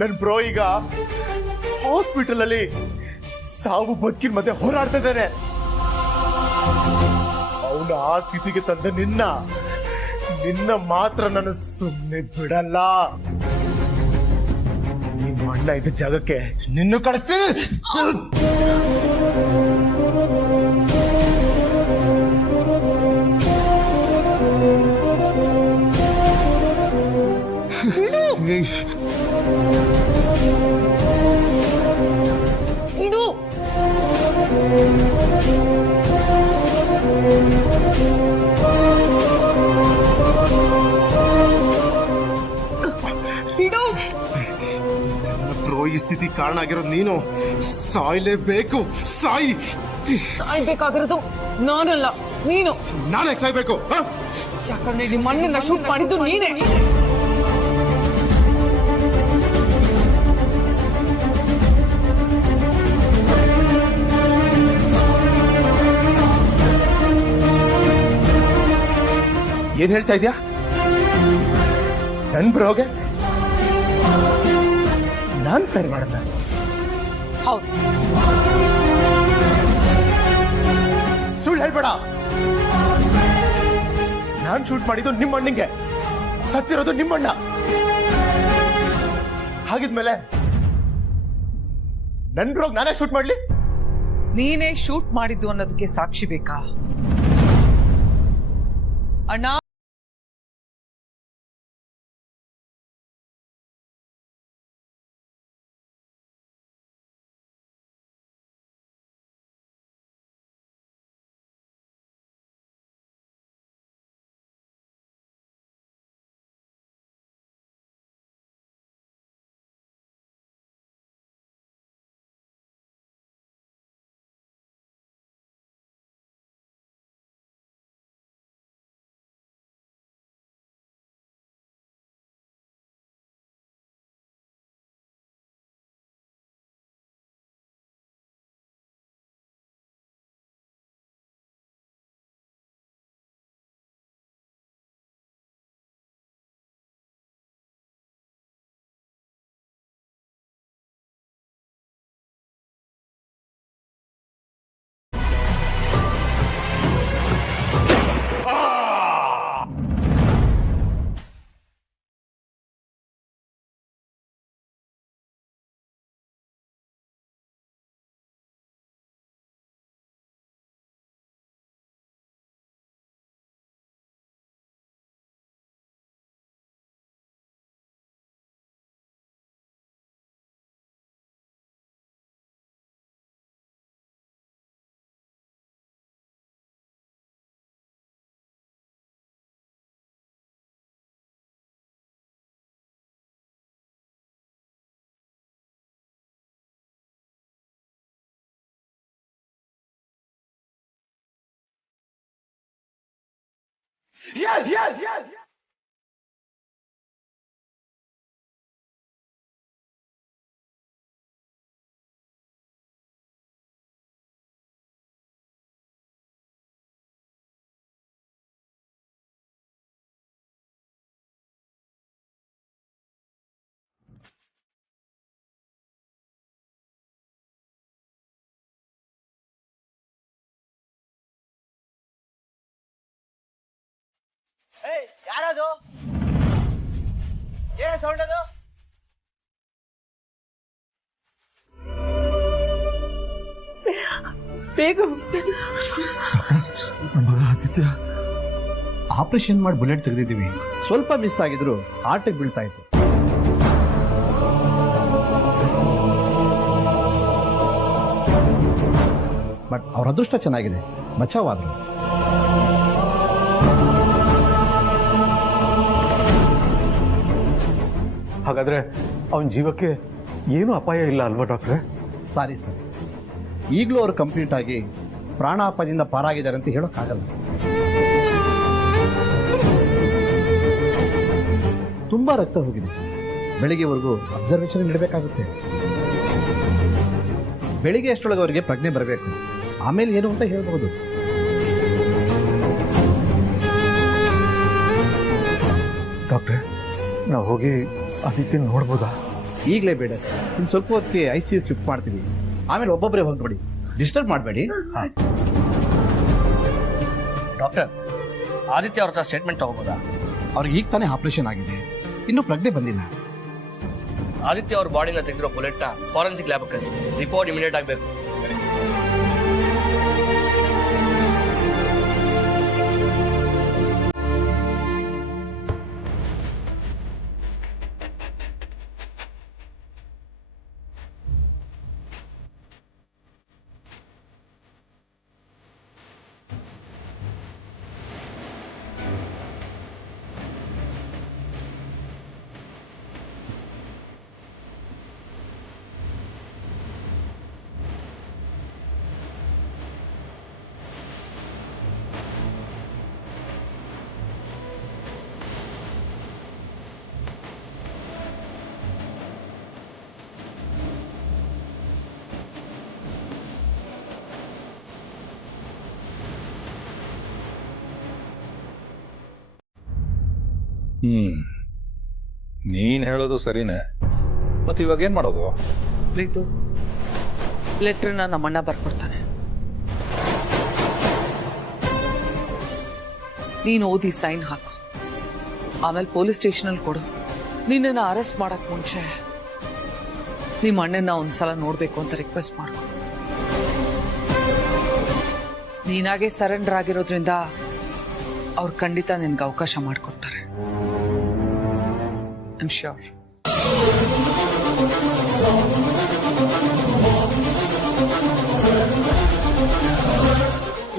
ನನ್ ಬ್ರೋ ಈಗ ಹಾಸ್ಪಿಟಲ್ ಅಲ್ಲಿ ಸಾವು ಬದುಕಿನ ಮಧ್ಯೆ ಹೋರಾಡ್ತಾ ಇದ್ದಾನೆ. ಅವನು ಆ ಸ್ಥಿತಿಗೆ ತಂದ ನಿನ್ನ ಮಾತ್ರ ನಾನು ಸುಮ್ಮನೆ ಬಿಡಲ್ಲ. ನಿಮ್ಮ ಅಣ್ಣ ಇದ್ದ ಜಾಗಕ್ಕೆ ನಿನ್ನೂ ಕಳಿಸ್ತೀನಿ. ಇದು ಈ ಸ್ಥಿತಿ ಕಾರಣ ಆಗಿರೋದು ನೀನು. ಸಾಯ್ಲೇಬೇಕು. ಸಾಯ್ಬೇಕಾಗಿರೋದು ನಾನಲ್ಲ, ನೀನು. ನಾನು ಸಾಯ್ಬೇಕು? ಯಾಕಂದ್ರೆ ನಿಮ್ಮ ಮಣ್ಣನ್ನ ಶೂಟ್ ಮಾಡಿದ್ದು ನೀನೇ. ಏನ್ ಹೇಳ್ತಾ ಇದ್ಯಾ? ನನ್ ಬ್ರೋಗೆ ನಾನ್ ಫೈರ್ ಮಾಡಲ್ಲ. ಹೌದು, ಸುಳ್ಳು ಹೇಳ್ಬೇಡ. ನಾನ್ ಶೂಟ್ ಮಾಡಿದ್ದು ನಿಮ್ಮ ಅಣ್ಣಂಗೆ, ಸತ್ತಿರೋದು ನಿಮ್ಮಣ್ಣ. ಹಾಗಿದ್ಮೇಲೆ ನನ್ ಬ್ರೋಗ್ ನಾನೇ ಶೂಟ್ ಮಾಡ್ಲಿ? ನೀನೇ ಶೂಟ್ ಮಾಡಿದ್ದು ಅನ್ನೋದಕ್ಕೆ ಸಾಕ್ಷಿ ಬೇಕಾ ಅಣ್ಣ? Yes. ಯಾರದು? ಏನ ಸೌಂಡ್ ಅದು? ಬೇಗ ಆದಿತ್ಯ, ಆಪರೇಷನ್ ಮಾಡಿ ಬುಲೆಟ್ ತೆಗೆದಿದ್ದೀವಿ. ಸ್ವಲ್ಪ ಮಿಸ್ ಆಗಿದ್ರು ಹಾರ್ಟಿಗೆ ಬೀಳ್ತಾ ಇತ್ತು. ಬಟ್ ಅವ್ರ ಅದೃಷ್ಟ ಚೆನ್ನಾಗಿದೆ, ಬಚಾವಾದ್ರು. ಹಾಗಾದ್ರೆ ಅವನ ಜೀವಕ್ಕೆ ಏನು ಅಪಾಯ ಇಲ್ಲ ಅಲ್ವಾ ಡಾಕ್ಟ್ರೆ? ಸಾರಿ ಸರ್, ಈಗಲೂ ಅವರು ಕಂಪ್ಲೀಟ್ ಆಗಿ ಪ್ರಾಣಾಪಾಯದಿಂದ ಪಾರಾಗಿದ್ದಾರೆ ಅಂತ ಹೇಳೋಕ್ಕಾಗಲ್ಲ. ತುಂಬಾ ರಕ್ತ ಹೋಗಿದೆ. ಬೆಳಿಗ್ಗೆವರೆಗೂ ಅಬ್ಸರ್ವೇಷನ್ ಇಡಬೇಕಾಗುತ್ತೆ. ಬೆಳಿಗ್ಗೆ ಅಷ್ಟೊಳಗೆ ಅವರಿಗೆ ಪ್ರಜ್ಞೆ ಬರಬೇಕು. ಆಮೇಲೆ ಏನು ಅಂತ ಹೇಳ್ಬಹುದು. ಡಾಕ್ಟ್ರೆ, ನಾವು ಹೋಗಿ ಆದಿತ್ಯನ ನೋಡ್ಬೋದಾ? ಈಗಲೇ ಬೇಡ ಸರ್. ಇನ್ನು ಸ್ವಲ್ಪ ಹೊತ್ತಿಗೆ ICU ಶಿಫ್ಟ್ ಮಾಡ್ತೀವಿ. ಆಮೇಲೆ ಒಬ್ಬೊಬ್ಬರೇ ಹೊರಟ್ಬಿಡಿ, ಡಿಸ್ಟರ್ಬ್ ಮಾಡಬೇಡಿ. ಡಾಕ್ಟರ್, ಆದಿತ್ಯ ಅವ್ರ ಹತ್ರ ಸ್ಟೇಟ್ಮೆಂಟ್ ತಗೋಬೋದಾ? ಅವ್ರಿಗೆ ಈಗ ತಾನೇ ಆಪರೇಷನ್ ಆಗಿದೆ, ಇನ್ನೂ ಪ್ರಜ್ಞೆ ಬಂದಿಲ್ಲ. ಆದಿತ್ಯ ಅವ್ರ ಬಾಡಿನ ತೆಗೆದಿರೋ ಬುಲೆಟ್ನ ಫಾರೆನ್ಸಿಕ್ ಲ್ಯಾಬ್ ಕಳಿಸಿ. ರಿಪೋರ್ಟ್ ಇಮಿಡಿಯೇಟ್ ಆಗಬೇಕು. ನೀನ್ ಹೇಳೋದು ಸರಿನೇ. ಮತ್ತೆ ಇವಾಗ ಏನ್ ಮಾಡೋದು? ಪ್ರೀತು, ಲೆಟ್ರನ್ನ ನಮ್ಮಣ್ಣ ಬರ್ಕೊಡ್ತಾನೆ. ನೀನು ಓದಿ ಸೈನ್ ಹಾಕು. ಆಮೇಲೆ ಪೊಲೀಸ್ ಸ್ಟೇಷನಲ್ಲಿ ಕೊಡು. ನಿನ್ನನ್ನು ಅರೆಸ್ಟ್ ಮಾಡಕ್ ಮುಂಚೆ ನಿಮ್ಮ ಅಣ್ಣನ ಒಂದ್ಸಲ ನೋಡ್ಬೇಕು ಅಂತ ರಿಕ್ವೆಸ್ಟ್ ಮಾಡ್ಕೊ. ನೀನಾಗೆ ಸರೆಂಡರ್ ಆಗಿರೋದ್ರಿಂದ ಅವ್ರು ಖಂಡಿತ ನಿನ್ಗೆ ಅವಕಾಶ ಮಾಡಿಕೊಡ್ತಾರೆ. I am sure.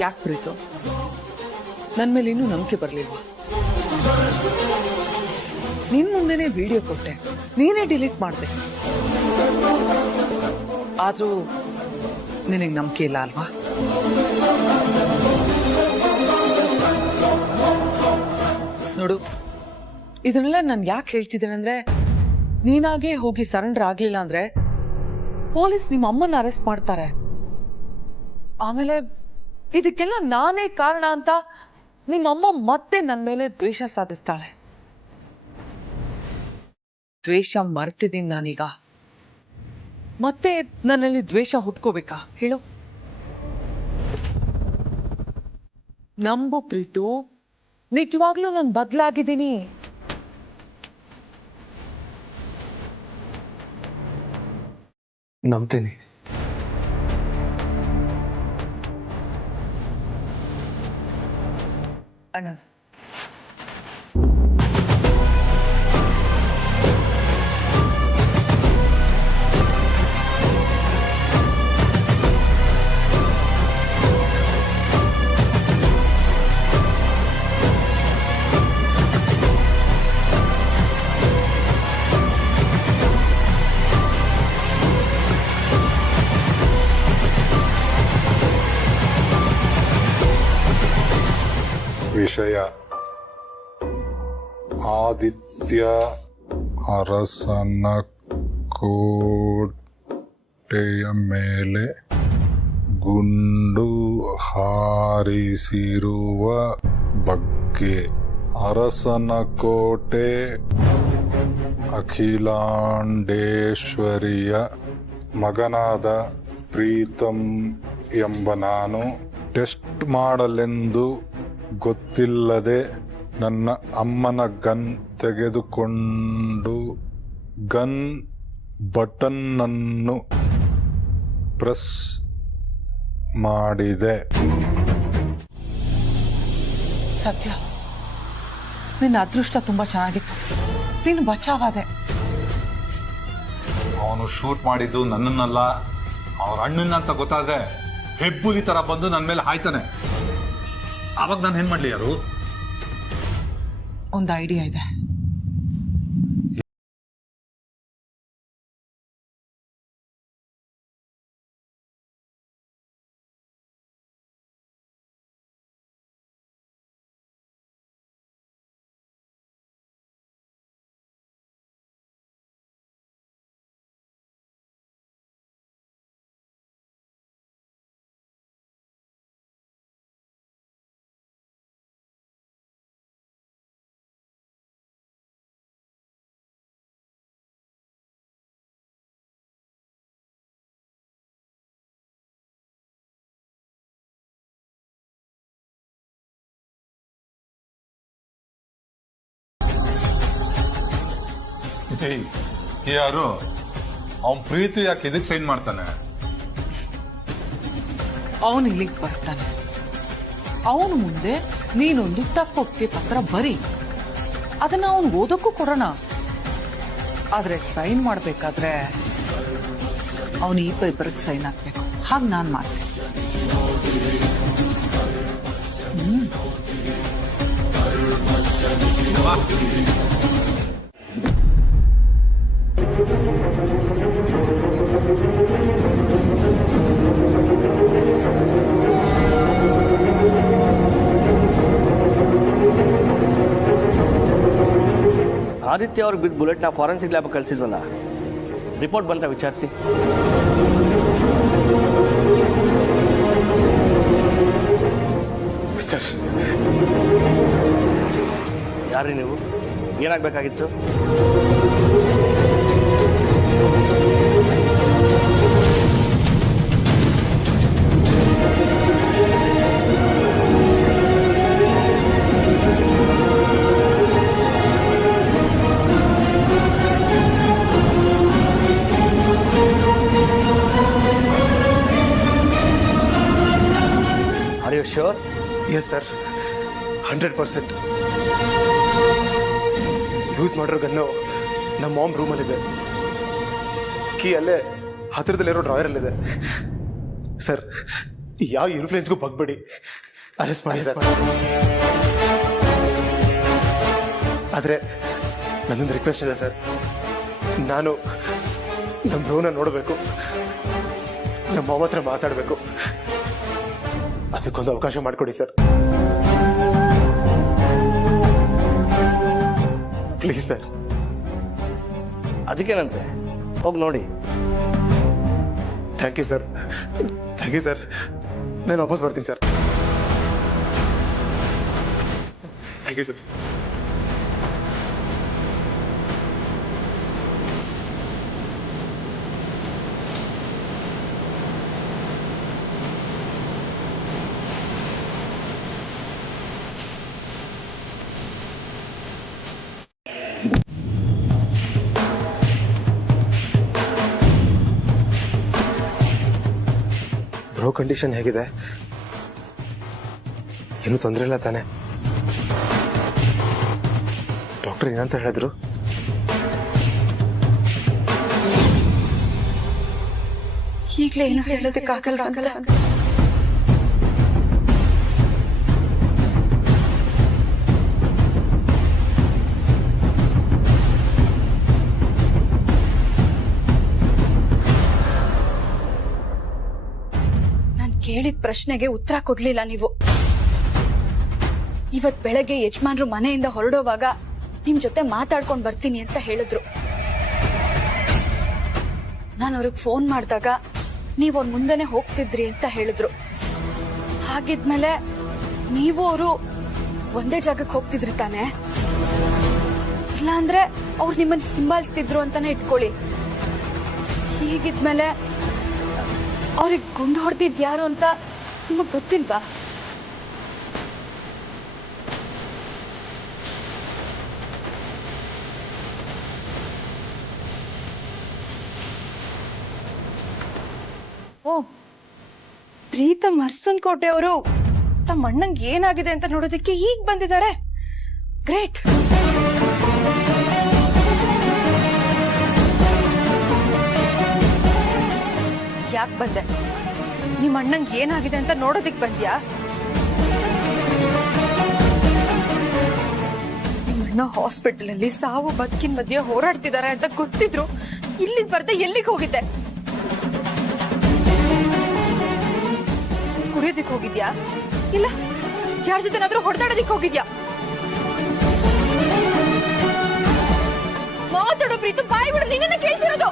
ಯಾಕೆ ಪ್ರೀತು, ನನ್ನ ಮೇಲೆ ಇನ್ನೂ ನಂಬಿಕೆ ಬರಲಿಲ್ವಾ? ನಿನ್ ಮುಂದೆನೆ ವಿಡಿಯೋ ಕೊಟ್ಟೆ, ನೀನೇ ಡಿಲೀಟ್ ಮಾಡಿದೆ. ಆದ್ರೂ ನಿನಗೆ ನಂಬಿಕೆ ಇಲ್ಲ ಅಲ್ವಾ? ನೋಡು, ಇದನ್ನೆಲ್ಲ ನಾನು ಯಾಕೆ ಹೇಳ್ತಿದ್ದೇನೆ ಅಂದ್ರೆ, ನೀನಾಗೆ ಹೋಗಿ ಸರೆಂಡರ್ ಆಗ್ಲಿಲ್ಲ ಅಂದ್ರೆ ಪೊಲೀಸ್ ನಿಮ್ಮ ಅಮ್ಮನ ಅರೆಸ್ಟ್ ಮಾಡ್ತಾರೆ. ಆಮೇಲೆ ಇದಕ್ಕೆಲ್ಲ ನಾನೇ ಕಾರಣ ಅಂತ ನಿಮ್ಮಮ್ಮ ಮತ್ತೆ ನನ್ನ ಮೇಲೆ ದ್ವೇಷ ಸಾಧಿಸ್ತಾಳೆ. ದ್ವೇಷ ಮರ್ತಿದ್ದೀನಿ ನಾನೀಗ. ಮತ್ತೆ ನನ್ನಲ್ಲಿ ದ್ವೇಷ ಹುಟ್ಕೋಬೇಕಾ ಹೇಳು? ನಂಬು ಪ್ರೀತು, ನಿಜವಾಗ್ಲೂ ನಾನು ಬದಲಾಗಿದ್ದೀನಿ. ನಂಬ್ತೀನಿ. ಅಣ್ಣ, ವಿಷಯ ಆದಿತ್ಯ ಅರಸನ ಕೋಟೆಯ ಮೇಲೆ ಗುಂಡು ಹಾರಿಸಿರುವ ಬಗ್ಗೆ. ಅರಸನ ಕೋಟೆ ಅಖಿಲಾಂಡೇಶ್ವರಿಯ ಮಗನಾದ ಪ್ರೀತಂ ಎಂಬ ನಾನು ಟೆಸ್ಟ್ ಮಾಡಲೆಂದು ಗೊತ್ತಿಲ್ಲದೆ ನನ್ನ ಅಮ್ಮನ ಗನ್ ತೆಗೆದುಕೊಂಡು ಗನ್ ಬಟನ್ನನ್ನು ಪ್ರೆಸ್ ಮಾಡಿದೆ. ಸತ್ಯ, ನಿನ್ನ ಅದೃಷ್ಟ ತುಂಬಾ ಚೆನ್ನಾಗಿತ್ತು. ನೀನು ಬಚಾವಾದೆ. ಅವನು ಶೂಟ್ ಮಾಡಿದ್ದು ನನ್ನನ್ನಲ್ಲ, ಅವ್ರ ಅಣ್ಣನ ಅಂತ ಗೊತ್ತಾದ್ರೆ ಹೆಬ್ಬುಲಿ ತರ ಬಂದು ನನ್ನ ಮೇಲೆ ಹಾಯ್ತಾನೆ. ಅವಾಗ ನಾನು ಏನ್ ಮಾಡ್ಲಿ? ಯಾರು? ಒಂದು ಐಡಿಯಾ ಇದೆ. ಯಾರು ಅವನ್ ಪ್ರೀತಿ ಯಾಕೆ ಇದಕ್ ಸೈನ್ ಮಾಡ್ತಾನೆ? ಅವನು ಇಲ್ಲಿಗೆ ಬರ್ತಾನೆ. ಅವನು ಮುಂದೆ ನೀನೊಂದು ತಪ್ಪೊಪ್ಪಿಗೆ ಪತ್ರ ಬರೀ, ಅದನ್ನ ಅವನು ಓದಕ್ಕೂ ಕೊಡೋಣ. ಆದ್ರೆ ಸೈನ್ ಮಾಡ್ಬೇಕಾದ್ರೆ ಅವನು ಈ ಪೇಪರ್ಗೆ ಸೈನ್ ಹಾಕ್ಬೇಕು. ಹಾಗೆ ನಾನ್ ಮಾಡ್ತೀನಿ. ಆದಿತ್ಯ ಅವ್ರಿಗೆ ಬಿದ್ದ ಬುಲೆಟ್ನ ಫಾರೆನ್ಸಿಕ್ ಲ್ಯಾಬ್ ಕಳಿಸಿದ್ವಲ್ಲ, ರಿಪೋರ್ಟ್ ಬಂತ ವಿಚಾರಿಸಿ. ಸರ್, ಯಾರೀ ನೀವು? ಏನಾಗಬೇಕಾಗಿತ್ತು? Are you sure? Yes sir, 100%. Use ಮಾಡಿರೋ ಗನ್ನು ನಮ್ಮ ಮಾಮ್ ರೂಮಲ್ಲಿದೆ. ಕೀ ಅಲ್ಲೇ ಹತ್ತಿರದಲ್ಲಿರೋ ಡ್ರಾಯರಲ್ಲಿದೆ. ಸರ್, ಯಾವ ಇನ್ಫ್ಲೂಯೆನ್ಸ್ಗೂ ಬಗ್ಬೇಡಿ, ಅರೆಸ್ಟ್ ಮಾಡಿ ಸರ್. ಆದರೆ ನನ್ನೊಂದು ರಿಕ್ವೆಸ್ಟ್ ಇದೆ ಸರ್. ನಾನು ನಮ್ಮ ಬ್ರೋನ ನೋಡಬೇಕು, ನಮ್ಮ ಮಾಮ ಹತ್ರ ಮಾತಾಡಬೇಕು. ಅದಕ್ಕೊಂದು ಅವಕಾಶ ಮಾಡಿಕೊಡಿ ಸರ್, ಪ್ಲೀಸ್ ಸರ್. ಅದಕ್ಕೇನಂತೆ, ಹೋಗಿ ನೋಡಿ. Thank you sir, thank you sir. ನಾನು ವಾಪಸ್ ಬರ್ತೀನಿ sir. Thank you sir. Bro condition ಹೇಗಿದೆ? ಏನು ತೊಂದರೆ ಇಲ್ಲ ತಾನೆ? ಡಾಕ್ಟರ್ ಏನಂತ ಹೇಳಿದ್ರು? ಈಗಲೇ ಏನು ಹೇಳೋದಕ್ಕಾಗಲ್ಲ ಅಂತ. ಕೇಳಿದ ಪ್ರಶ್ನೆಗೆ ಉತ್ತರ ಕೊಡ್ಲಿಲ್ಲ ನೀವು. ಇವತ್ ಬೆಳಗ್ಗೆ ಯಜಮಾನ್ರು ಮನೆಯಿಂದ ಹೊರಡೋವಾಗ ನಿಮ್ ಜೊತೆ ಮಾತಾಡ್ಕೊಂಡ್ ಬರ್ತೀನಿ ಅಂತ ಹೇಳಿದ್ರು. ನಾನು ಅವ್ರಿಗೆ ಫೋನ್ ಮಾಡಿದಾಗ ನೀವ್ ಅವ್ರ ಮುಂದೆನೆ ಹೋಗ್ತಿದ್ರಿ ಅಂತ ಹೇಳಿದ್ರು. ಹಾಗಿದ್ಮೇಲೆ ನೀವು ಅವರು ಒಂದೇ ಜಾಗಕ್ಕೆ ಹೋಗ್ತಿದ್ರಿ ತಾನೆ? ಇಲ್ಲ ಅಂದ್ರೆ ಅವ್ರು ನಿಮ್ಮನ್ನ ಹಿಂಬಾಲಿಸ್ತಿದ್ರು ಅಂತಾನೆ ಇಟ್ಕೊಳ್ಳಿ. ಹೀಗಿದ್ಮೇಲೆ ಅವ್ರಿಗೆ ಗುಂಡು ಹೊಡೆದಿದ್ಯಾರು ಅಂತ ನಿಮಗ್ ಗೊತ್ತಿಲ್ವಾ? ಓ, ಪ್ರೀತಮ್ ಅರಸನಕೋಟೆ ಅವರು ತಮ್ಮ ಅಣ್ಣಂಗೆ ಏನಾಗಿದೆ ಅಂತ ನೋಡೋದಕ್ಕೆ ಈಗ ಬಂದಿದ್ದಾರೆ. ಗ್ರೇಟ್. ಯಾಕೆ ಬಂದೆ? ನಿಮ್ಮ ಅಣ್ಣಂಗೆ ಏನಾಗಿದೆ ಅಂತ ನೋಡೋದಿಕ್ ಬಂದ್ಯಾ? ನಿಮ್ಮ ಅಣ್ಣ ಹಾಸ್ಪಿಟಲ್ ಅಲ್ಲಿ ಸಾವು ಬದುಕಿನ ಮಧ್ಯೆ ಹೋರಾಡ್ತಿದ್ದಾರೆ ಅಂತ ಗೊತ್ತಿದ್ರು ಇಲ್ಲಿಗೆ ಬರ್ದೆ ಎಲ್ಲಿಗೆ ಹೋಗಿದ್ದೆ? ಕುಡಿಯೋದಿಕ್ ಹೋಗಿದ್ಯಾ? ಇಲ್ಲ ಯಾರ ಜೊತೆನಾದ್ರೂ ಹೊಡೆದಾಡೋದಿಕ್ ಹೋಗಿದ್ಯಾ? ಮಾತಾಡೋ ಪ್ರೀತು, ಬಾಯಿ ಬಿಡು, ನಿನ್ನ ಕೇಳ್ತಿರೋದು.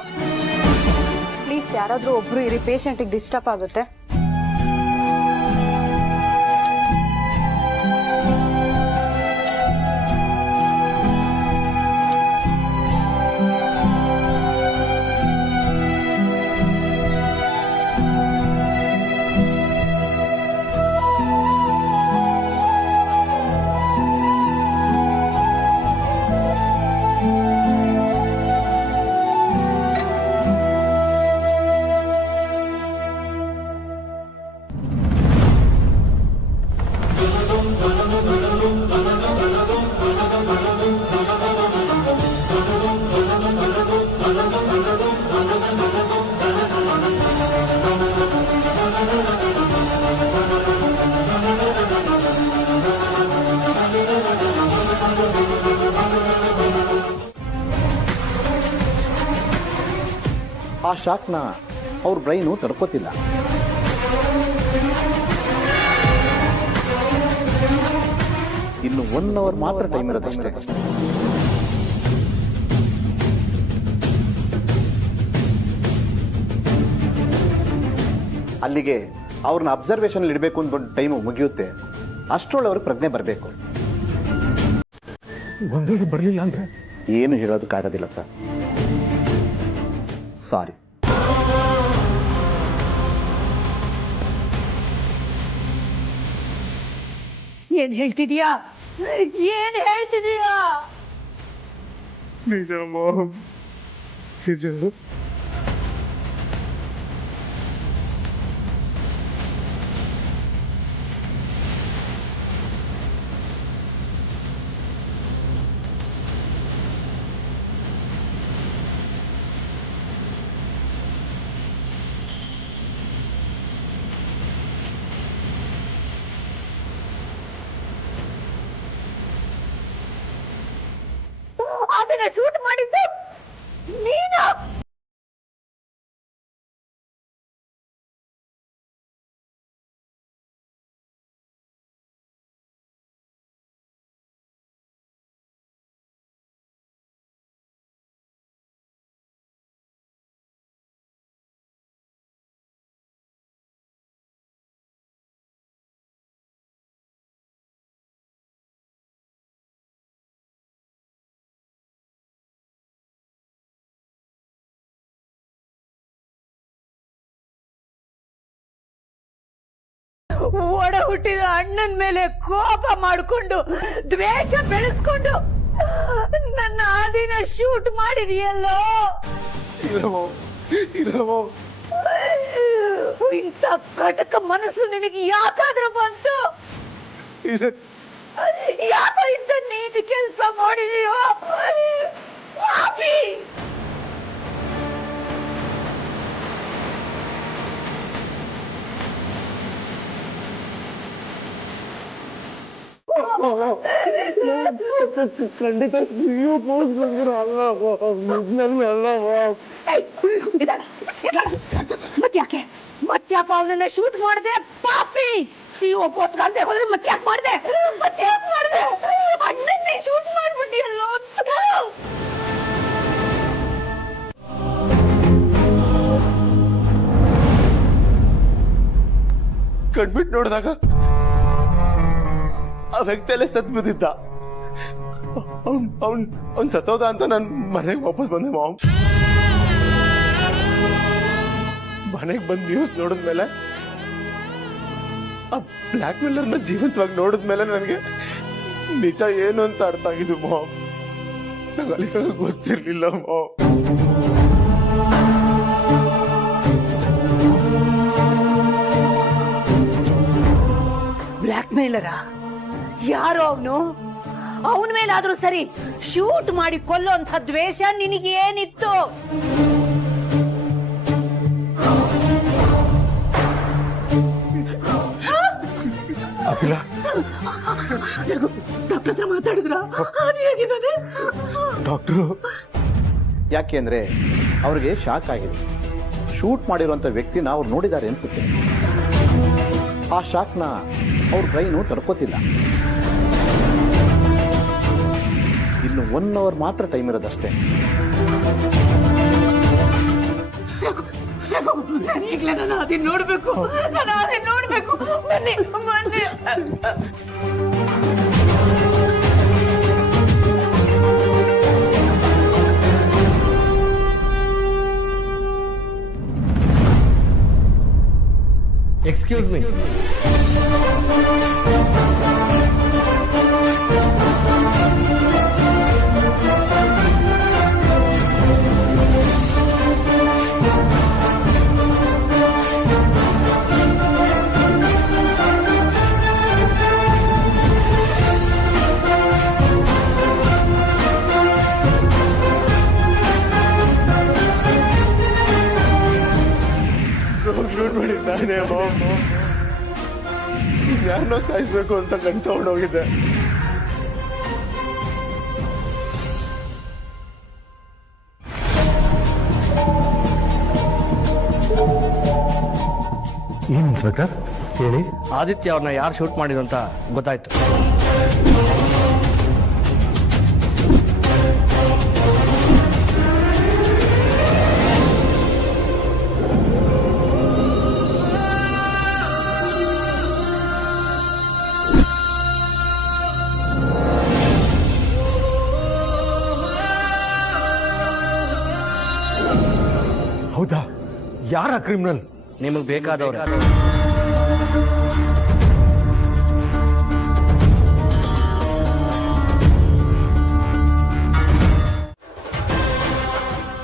ಪ್ಲೀಸ್ ಯಾರಾದ್ರೂ ಒಬ್ರು ಇರಿ, ಪೇಷಂಟಿಗೆ ಡಿಸ್ಟರ್ಬ್ ಆಗುತ್ತೆ. ಆ ಶಾಕ್ನ ಅವ್ರ ಬ್ರೈನು ತಡ್ಕೋತಿಲ್ಲ. ಇನ್ನು 1 ಅವರ್ ಮಾತ್ರ ಟೈಮ್ ಇರೋದಷ್ಟೇ. ಅಲ್ಲಿಗೆ ಅವ್ರನ್ನ ಅಬ್ಸರ್ವೇಷನ್ ಇಡಬೇಕು ಅಂತ ಟೈಮು ಮುಗಿಯುತ್ತೆ. ಅಷ್ಟರೊಳಗೆ ಅವ್ರಿಗೆ ಪ್ರಜ್ಞೆ ಬರಬೇಕು. ಒಂದು ವೇಳೆ ಬರಲಿಲ್ಲ ಅಂದ್ರೆ ಏನು ಹೇಳೋದಕ್ಕಾಗೋದಿಲ್ಲ ಸರ್. ಸಾರಿ. ಏನ್ ಹೇಳ್ತಿದ್ಯಾ? ಏನ್ ಹೇಳ್ತಿದೀಯಾ? ನಿಜ ಮಾಮ್, ನಿಜ. ಅದನ್ನ ಶೂಟ್ ಮಾಡಿದ್ದು ನೀನು? ಒಡ ಹುಟ್ಟಿದ ಅಣ್ಣನ ಮೇಲೆ ಕೋಪ ಮಾಡಿಕೊಂಡು ದ್ವೇಷ ಬೆಳೆಸ್ಕೊಂಡು ನನ್ನ ಆದಿನ ಶೂಟ್ ಮಾಡಿದೆಯಲ್ಲೋ. ಇಂಥ ಕಟಕ ಮನಸ್ಸು ನಿನಗೆ ಯಾಕಾದ್ರೂ ಬಂತು? ಯಾಕೋ ಇಂಥ ನೀಚ ಕೆಲಸ ಮಾಡಿದೀಯೋ? ಖಂಡಿತ ಸಿಯು ಮತ್ತ್ಯಾಕೆ ಅವನನ್ನ ಶೂಟ್ ಮಾಡಿದೆ? ಪಾಪಿ ಸಿಒ ಪೋಸ್ಟ್ ಕಾಣ್ದೆ ಹೋದ್ರೆ ಮತ್ತ್ಯಾಕೆ ಮಾಡಿದೆ? ಅಣ್ಣನ್ನೇ ಶೂಟ್ ಮಾಡ್ಬಿಟ್ಟಿಯಲ್ಲೋ. ಕಣ್ಬಿಟ್ಟು ನೋಡಿದಾಗ ಆ ವ್ಯಕ್ತಿಯಲ್ಲೇ ಸತ್ ಬಿದ್ದಿದ್ದ. ಅವ್ನ್ ಸತ್ತೋದ ಅಂತ ನಾನು ಮನೆಗೆ ವಾಪಸ್ ಬಂದೆ ಮಾಮ್. ಮನೆಗೆ ಬಂದ್ ನ್ಯೂಸ್ ನೋಡಿದ್ಮೇಲೆ, ಆ ಬ್ಲ್ಯಾಕ್ ಮೇಲರ್ನ ಜೀವಂತವಾಗಿ ನೋಡಿದ್ಮೇಲೆ ನನಗೆ ನಿಜ ಏನು ಅಂತ ಅರ್ಥ ಆಗಿದ್ದು ಮಾಮ್. ನಂಗೆ ಅಲ್ಲಿ ಗೊತ್ತಿರ್ಲಿಲ್ಲ ಮಾಮ್. ಬ್ಲ್ಯಾಕ್ ಮೇಲರ? ಯಾರೋ ಅವನು? ಅವನ ಮೇಲಾದ್ರೂ ಸರಿ, ಶೂಟ್ ಮಾಡಿ ಕೊಲ್ಲೋ ಅಂತ ದ್ವೇಷ ನಿನಗೇನಿತ್ತು? ಅಖಿಲ, ಡಾಕ್ಟರ್ ಹತ್ರ ಮಾತಾಡಿದ್ರ? ಹೇಗಿದ್ದಾನೆ ಡಾಕ್ಟ್ರು? ಯಾಕೆ ಅಂದ್ರೆ ಅವ್ರಿಗೆ ಶಾಕ್ ಆಗಿದೆ. ಶೂಟ್ ಮಾಡಿರುವಂತ ವ್ಯಕ್ತಿನ ಅವ್ರು ನೋಡಿದ್ದಾರೆ ಅನ್ಸುತ್ತೆ. ಆ ಶಾಕ್ನ ಅವ್ರ ಬ್ರೈನು ತಡ್ಕೋತಿಲ್ಲ. ಇನ್ನು 1 ಅವರ್ ಮಾತ್ರ ಟೈಮ್ ಇರೋದಷ್ಟೇ. ಈಗಲೇ ನಾನು ಅದನ್ನ ನೋಡ್ಬೇಕು. ಬನ್ನಿ. Excuse me. ನಾನೇ ಯಾರನ್ನೋ ಸಾಯಿಸ್ಬೇಕು ಅಂತ ಗಂಟು ತಗೊಂಡೋಗಿದ್ದೆ. ಏನು ಇನ್ಸ್ಪೆಕ್ಟರ್ ಹೇಳಿ. ಆದಿತ್ಯ ಅವ್ರನ್ನ ಯಾರು ಶೂಟ್ ಮಾಡಿದ್ರು ಅಂತ ಗೊತ್ತಾಯ್ತು. ಹೌದಾ? ಯಾರ ಕ್ರಿಮಿನಲ್? ನಿಮಗೆ ಬೇಕಾದವ್ರೆ.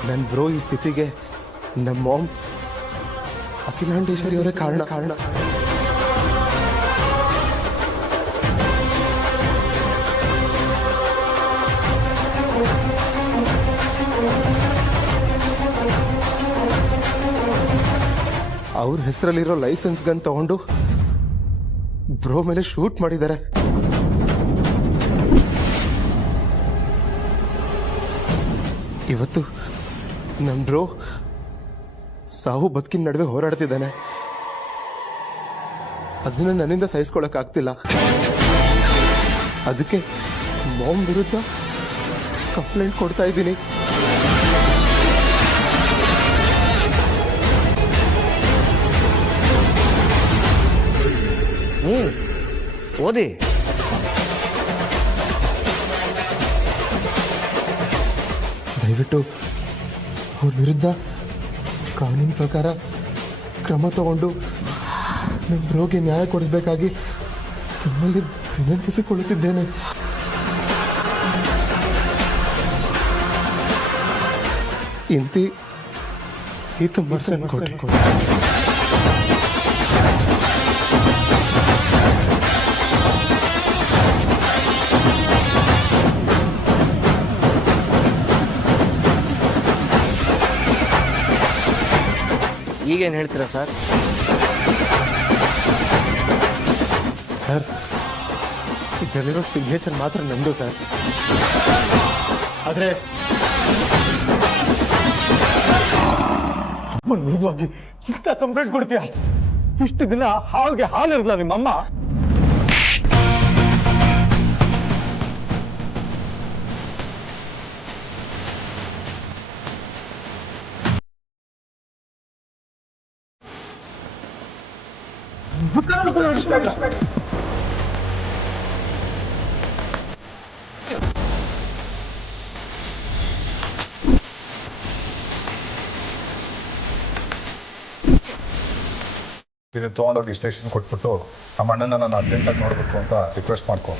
ನನ್ನ ಬ್ರೋ ಈ ಸ್ಥಿತಿಗೆ ನಮ್ಮ ಮಾಮ್ ಅಖಿಲಾಂಡೇಶ್ವರಿ ಅವರೇ ಕಾರಣ. ಅವ್ರ ಹೆಸರಲ್ಲಿರೋ ಲೈಸೆನ್ಸ್ ಗನ್ ತಗೊಂಡು ಬ್ರೋ ಮೇಲೆ ಶೂಟ್ ಮಾಡಿದ್ದಾರೆ. ಇವತ್ತು ನಮ್ ಬ್ರೋ ಸಾವು ಬದುಕಿನ ನಡುವೆ ಹೋರಾಡ್ತಿದ್ದಾನೆ. ಅದನ್ನ ನನ್ನಿಂದ ಸಹಿಸ್ಕೊಳಕ್ ಆಗ್ತಿಲ್ಲ. ಅದಕ್ಕೆ ಮಾಮ್ ವಿರುದ್ಧ ಕಂಪ್ಲೇಂಟ್ ಕೊಡ್ತಾ ಇದ್ದೀನಿ. ಓದಿ. ದಯವಿಟ್ಟು ಅವ್ರ ವಿರುದ್ಧ ಕಾನೂನು ಪ್ರಕಾರ ಕ್ರಮ ತಗೊಂಡು ನಮ್ಮ ಬ್ರೋಗೆ ನ್ಯಾಯ ಕೊಡಿಸಬೇಕಾಗಿ ನಿಮ್ಮಲ್ಲಿ ವಿನಂತಿಸಿಕೊಳ್ಳುತ್ತಿದ್ದೇನೆ. ಇಂತಿ ಈತ ಮರ್ಸನ್ ಕೊಟ್ಟು ಈಗೇನು ಹೇಳ್ತೀರಾ ಸರ್? ಸರ್, ಇದರಲ್ಲಿರೋ ಸಿಗ್ನೇಚರ್ ಮಾತ್ರ ನಂದು ಸರ್. ಆದ್ರೆ ನಿಜವಾಗಿ ಇಂಥ ಕಂಪ್ಲೇಂಟ್ ಕೊಡ್ತೀಯ? ಇಷ್ಟು ದಿನ ಹಾಗೆ ಹಾಲಿರಲ್ಲ ನಿಮ್ಮಮ್ಮ. ಇದನ್ನು ತೊಗೊಂಡೋಗಿ ಸ್ಟೇಷನ್ ಕೊಟ್ಬಿಟ್ಟು ನಮ್ಮ ಅಣ್ಣನ ನಾನು ಅರ್ಜೆಂಟಾಗಿ ನೋಡಬೇಕು ಅಂತ ರಿಕ್ವೆಸ್ಟ್ ಮಾಡ್ಕೊ.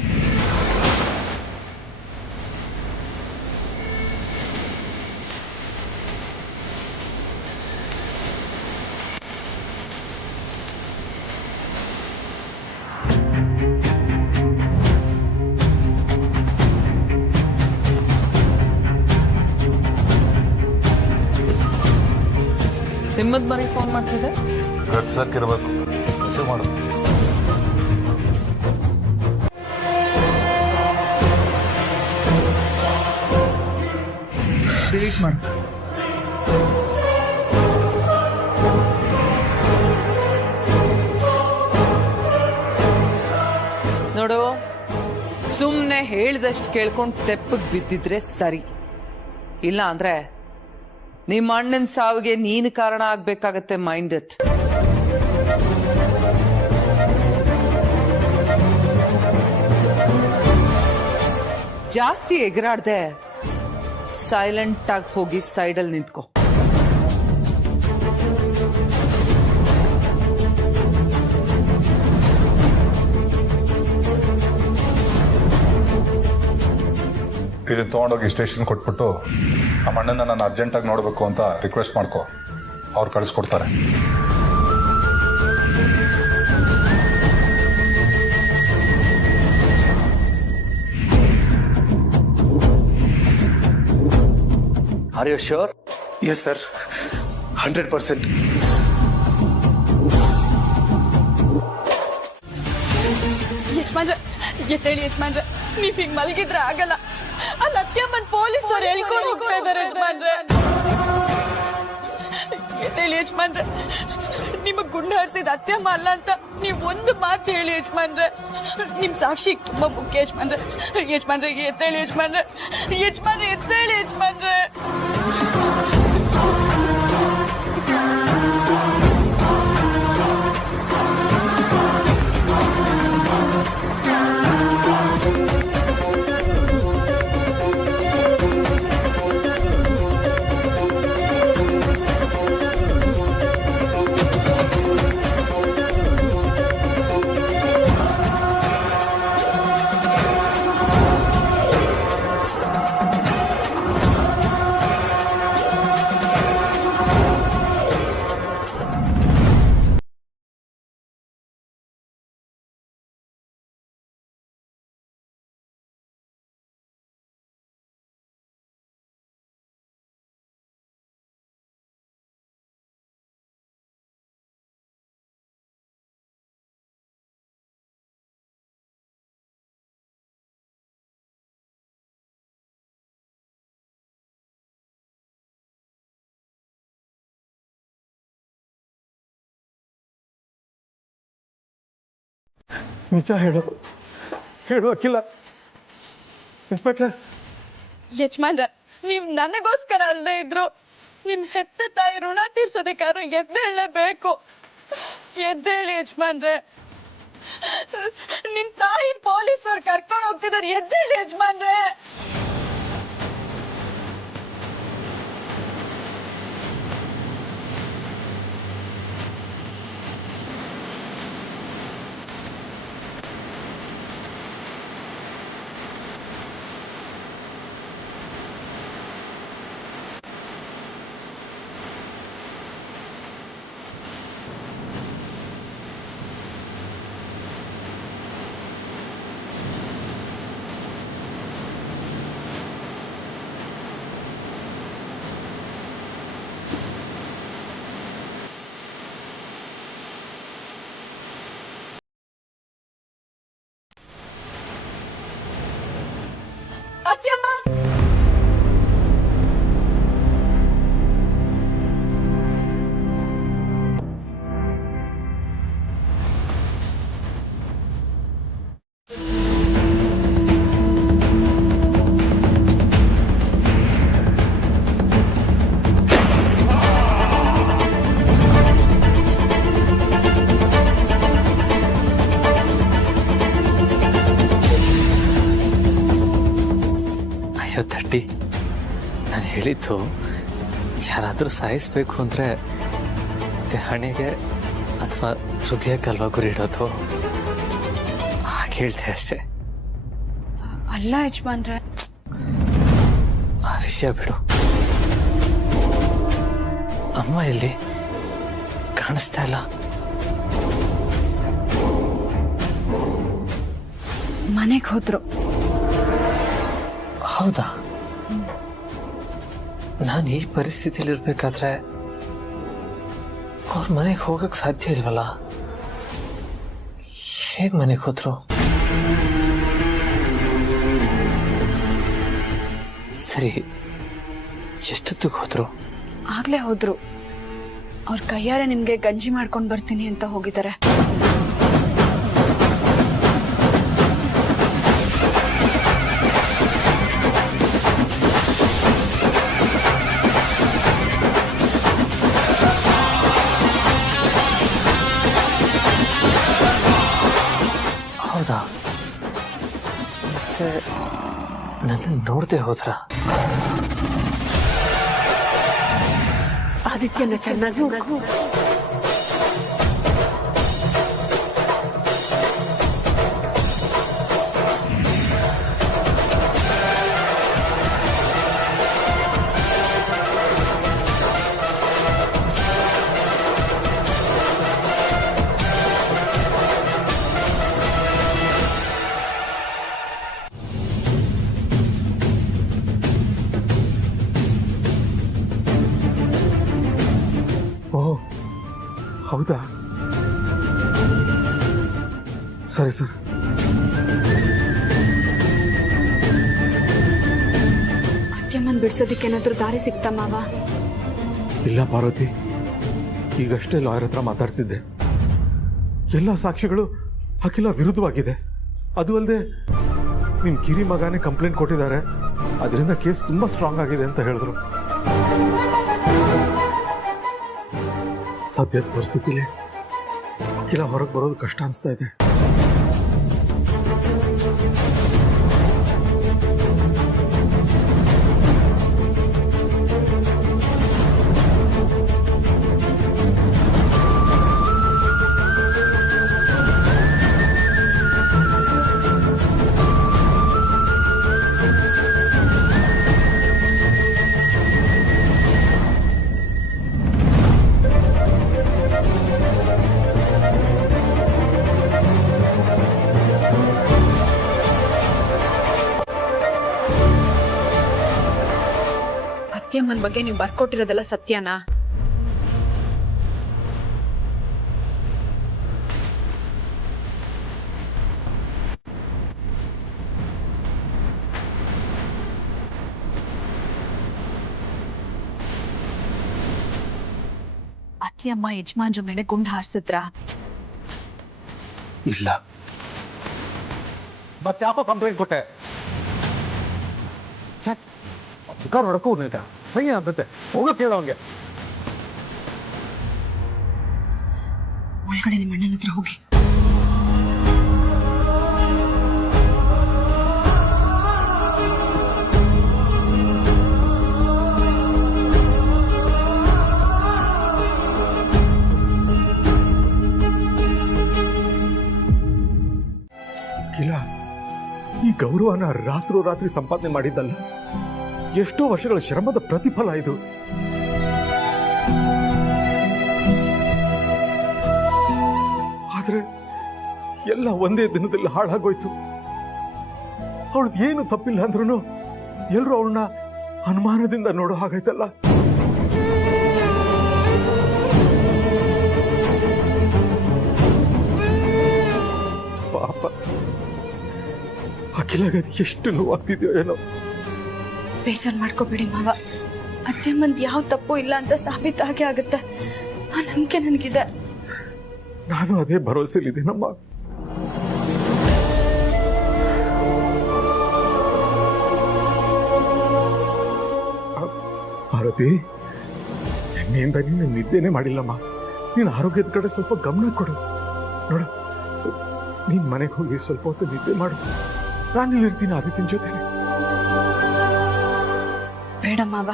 ಸಿಮ್ಮದ್ ಮರಿ ಫೋನ್ ಮಾಡ್ತಿದ್ದೆ. ರಕ್ಷಕ್ಕಿರಬೇಕು, ರಿಸೀವ್ ಮಾಡು. ಡಿಲೀಟ್ ಮಾಡು. ನೋಡು, ಸುಮ್ಮನೆ ಹೇಳ್ದಷ್ಟು ಕೇಳ್ಕೊಂಡು ತೆಪ್ಪಗೆ ಬಿದ್ದಿದ್ರೆ ಸರಿ. ಇಲ್ಲ ಅಂದ್ರೆ ನಿಮ್ಮ ಅಣ್ಣನ ಸಾವಿಗೆ ನೀನು ಕಾರಣ ಆಗ್ಬೇಕಾಗತ್ತೆ. Mind it. ಜಾಸ್ತಿ ಎಗರಾಡ್ದೆ ಸೈಲೆಂಟ್ ಆಗಿ ಹೋಗಿ ಸೈಡಲ್ಲಿ ನಿಂತ್ಕೋ. ಇದನ್ನು ತೊಗೊಂಡೋಗಿ ಸ್ಟೇಷನ್ ಕೊಟ್ಬಿಟ್ಟು ನಮ್ಮ ಅಣ್ಣನ ನಾನು ಅರ್ಜೆಂಟಾಗಿ ನೋಡಬೇಕು ಅಂತ ರಿಕ್ವೆಸ್ಟ್ ಮಾಡ್ಕೊ. ಅವ್ರು ಕಳಿಸ್ಕೊಡ್ತಾರೆ. Are you sure? Yes sir, 100%. ಯಜಮಾನ್ರೆ, ಎದ್ದೇಳಿ ಯಜಮಾನ್ರೆ, ನೀವ್ ಹಿಂಗ್ ಮಲಗಿದ್ರೆ ಆಗಲ್ಲ. ಅಲ್ಲಿ ಅತ್ಯಮ್ಮನ್ ಪೊಲೀಸರು ಹೇಳ್ಕೊಂಡು ಹೋಗ್ತಾ ಇದಾರೆ ಯಜಮಾನ್ರೆ. ಎದ್ದೇಳಿ ಯಜಮಾನ್ರೆ, ನಿಮಗ್ ಗುಂಡು ಹಾರಿಸಿದ ಅತ್ತೆಮ್ಮ ಅಲ್ಲ ಅಂತ ನೀವ್ ಒಂದು ಮಾತು ಹೇಳಿ ಯಜಮಾನ್ರೆ. ನಿಮ್ ಸಾಕ್ಷಿ ತುಂಬಾ ಮುಖ್ಯ ಯಜಮಾನ್ರೆ. ಯಜಮಾನ್ರೆ ಎದ್ದೇಳಿ ಯಜಮಾನ್ರೆ. ಯಜಮಾನ್ರೆ ಎದ್ದೇಳಿ ಯಜಮಾನ್ರೆ. ನಿಜ ಹೇಳು ಹೇಳು ಅಖಿಲ. ಇನ್ಸ್ಪೆಕ್ಟರ್, ಯಜಮಾನ್ರೆ ನೀವ್ ನನಗೋಸ್ಕರ ಅಲ್ಲದೆ ಇದ್ರು ನಿಮ್ ಹೆತ್ತ ತಾಯಿ ಋಣ ತೀರ್ಸೋದಕ್ಕಾದ್ರೂ ಎದ್ದೇಳಲೇಬೇಕು. ಎದ್ದೇಳಿ ಯಜಮಾನ್ರೆ. ನಿಮ್ ತಾಯಿ ಪೊಲೀಸರು ಕರ್ಕೊಂಡು ಹೋಗ್ತಿದಾರೆ. ಎದ್ದೇಳಿ ಯಜಮಾನ್ರೆ. ತಟ್ಟಿ, ನಾನು ಹೇಳಿದ್ದು ಯಾರಾದರೂ ಸಾಯಿಸ್ಬೇಕು ಅಂದರೆ ಹಣೆಗೆ ಅಥವಾ ಹೃದಯಕ್ಕಲ್ವಾ ಗುರಿ ಇಡೋದು, ಹಾಗೆ ಹೇಳ್ದೆ ಅಷ್ಟೇ. ಅಲ್ಲ ಯಜಮಾನ್ರೆ, ಆ ವಿಷಯ ಬಿಡು. ಅಮ್ಮ ಎಲ್ಲಿ ಕಾಣಿಸ್ತಾ ಇಲ್ಲ? ಮನೆಗೆ ಹೋದ್ರು. ಹೌದಾ? ನಾನು ಈ ಪರಿಸ್ಥಿತಿಲಿ ಇರ್ಬೇಕಾದ್ರೆ ಅವ್ರ ಮನೆಗೆ ಹೋಗಕ್ಕೆ ಸಾಧ್ಯ ಇಲ್ವಲ್ಲ? ಹೇಗೆ ಮನೆಗೆ ಹೋದ್ರು? ಸರಿ, ಎಷ್ಟೊತ್ತಿಗೆ ಹೋದ್ರು? ಆಗ್ಲೇ ಹೋದ್ರು. ಅವ್ರ ಕೈಯಾರೆ ನಿಮ್ಗೆ ಗಂಜಿ ಮಾಡ್ಕೊಂಡ್ ಬರ್ತೀನಿ ಅಂತ ಹೋಗಿದ್ದಾರೆ. ಹೌದಾ? ಮತ್ತೆ ನನ್ನ ನೋಡದೆ ಹೋದ್ರ? ಆದಿತ್ಯನ ಚೆನ್ನಾಗಿ ನೋಡ್ಕೊ. ಓಹ್, ಹೌದಾ? ಸರಿ ಸರ್. ಅತ್ಯಮ್ಮನ್ ಬಿಡ್ಸೋದಕ್ಕೆ ಏನಾದ್ರೂ ದಾರಿ ಸಿಗ್ತಾ ಮಾವ? ಇಲ್ಲ ಪಾರ್ವತಿ, ಈಗಷ್ಟೇ ಲಾಯರ್ ಹತ್ರ ಮಾತಾಡ್ತಿದ್ದೆ. ಎಲ್ಲ ಸಾಕ್ಷಿಗಳು ಅಖಿಲ ವಿರುದ್ಧವಾಗಿದೆ. ಅದು ಅಲ್ಲದೆ ನಿಮ್ಮ ಕಿರಿ ಮಗನೇ ಕಂಪ್ಲೇಂಟ್ ಕೊಟ್ಟಿದ್ದಾರೆ. ಅದರಿಂದ ಕೇಸ್ ತುಂಬ ಸ್ಟ್ರಾಂಗ್ ಆಗಿದೆ ಅಂತ ಹೇಳಿದ್ರು. ಸದ್ಯದ ಪರಿಸ್ಥಿತಿಲಿ ಅಖಿಲ ಹೊರಗೆ ಬರೋದು ಕಷ್ಟ ಅನಿಸ್ತಾ ಇದೆ. ಅತ್ಯಮ್ಮನ ಬಗ್ಗೆ ನೀವು ಬರ್ಕೊಟ್ಟಿರೋದೆಲ್ಲ ಸತ್ಯನಾ? ಅತ್ಯಮ್ಮ ಯಜಮಾನ್ರ ಮೇಲೆ ಗುಂಡು ಹಾರಿಸಿದ್ರಾ? ಇಲ್ಲ. ಮತ್ತೆ ಯಾಕೋ ಕಂಪ್ಲೇಂಟ್ ಕೊಟ್ಟೆ? ಹೊಡಕೋ ಸಹಿ ಅಂತತೆ ಹೋಗೋ ಕೇಳ ಅವನಿಗೆ. ಒಳಗಡೆ ನಿಮ್ಮ ಅಣ್ಣನ ಹತ್ರ ಹೋಗಿ. ಇಲ್ಲ, ಈ ಗೌರವನ ರಾತ್ರೋರಾತ್ರಿ ಸಂಪಾದನೆ ಮಾಡಿದ್ದಲ್ಲ, ಎಷ್ಟೋ ವರ್ಷಗಳ ಶ್ರಮದ ಪ್ರತಿಫಲ ಇದು. ಆದ್ರೆ ಎಲ್ಲ ಒಂದೇ ದಿನದಲ್ಲಿ ಹಾಳಾಗೋಯ್ತು. ಅವಳದ್ದು ಏನು ತಪ್ಪಿಲ್ಲ ಅಂದ್ರೂ ಎಲ್ಲರೂ ಅವಳನ್ನ ಅನುಮಾನದಿಂದ ನೋಡೋ ಹಾಗಾಯ್ತಲ್ಲ. ಪಾಪ ಅಖಿಲಾಗದು ಎಷ್ಟು ನೋವಾಗ್ತಿದ್ಯೋ ಏನೋ. ಬೇಜಾರ್ ಮಾಡ್ಕೋಬೇಡಿ ಮಾವ. ಅತ್ತೆಮ್ಮಂದ್ ಯಾವ ತಪ್ಪು ಇಲ್ಲ ಅಂತ ಸಾಬೀತಾಗೆ ಆಗುತ್ತೆ. ಆ ನಂಬಿಕೆ ನನಗಿದೆ. ನಾನು ಅದೇ ಭರವಸೆಲಿದ್ದೀನಮ್ಮ. ಭಾರತಿ, ನಿನ್ನೆಯಿಂದ ನೀನು ನಿದ್ದೆನೇ ಮಾಡಿಲ್ಲಮ್ಮ. ನೀನು ಆರೋಗ್ಯದ ಕಡೆ ಸ್ವಲ್ಪ ಗಮನ ಕೊಡು. ನೋಡು, ನೀನ್ ಮನೆಗೆ ಹೋಗಿ ಸ್ವಲ್ಪ ಹೊತ್ತು ನಿದ್ದೆ ಮಾಡು. ನಾನಿಲ್ಲಿರ್ತೀನಿ ಆದಿತ್ಯನ ಜೊತೆ. ಬೇಡ ಮಾವ,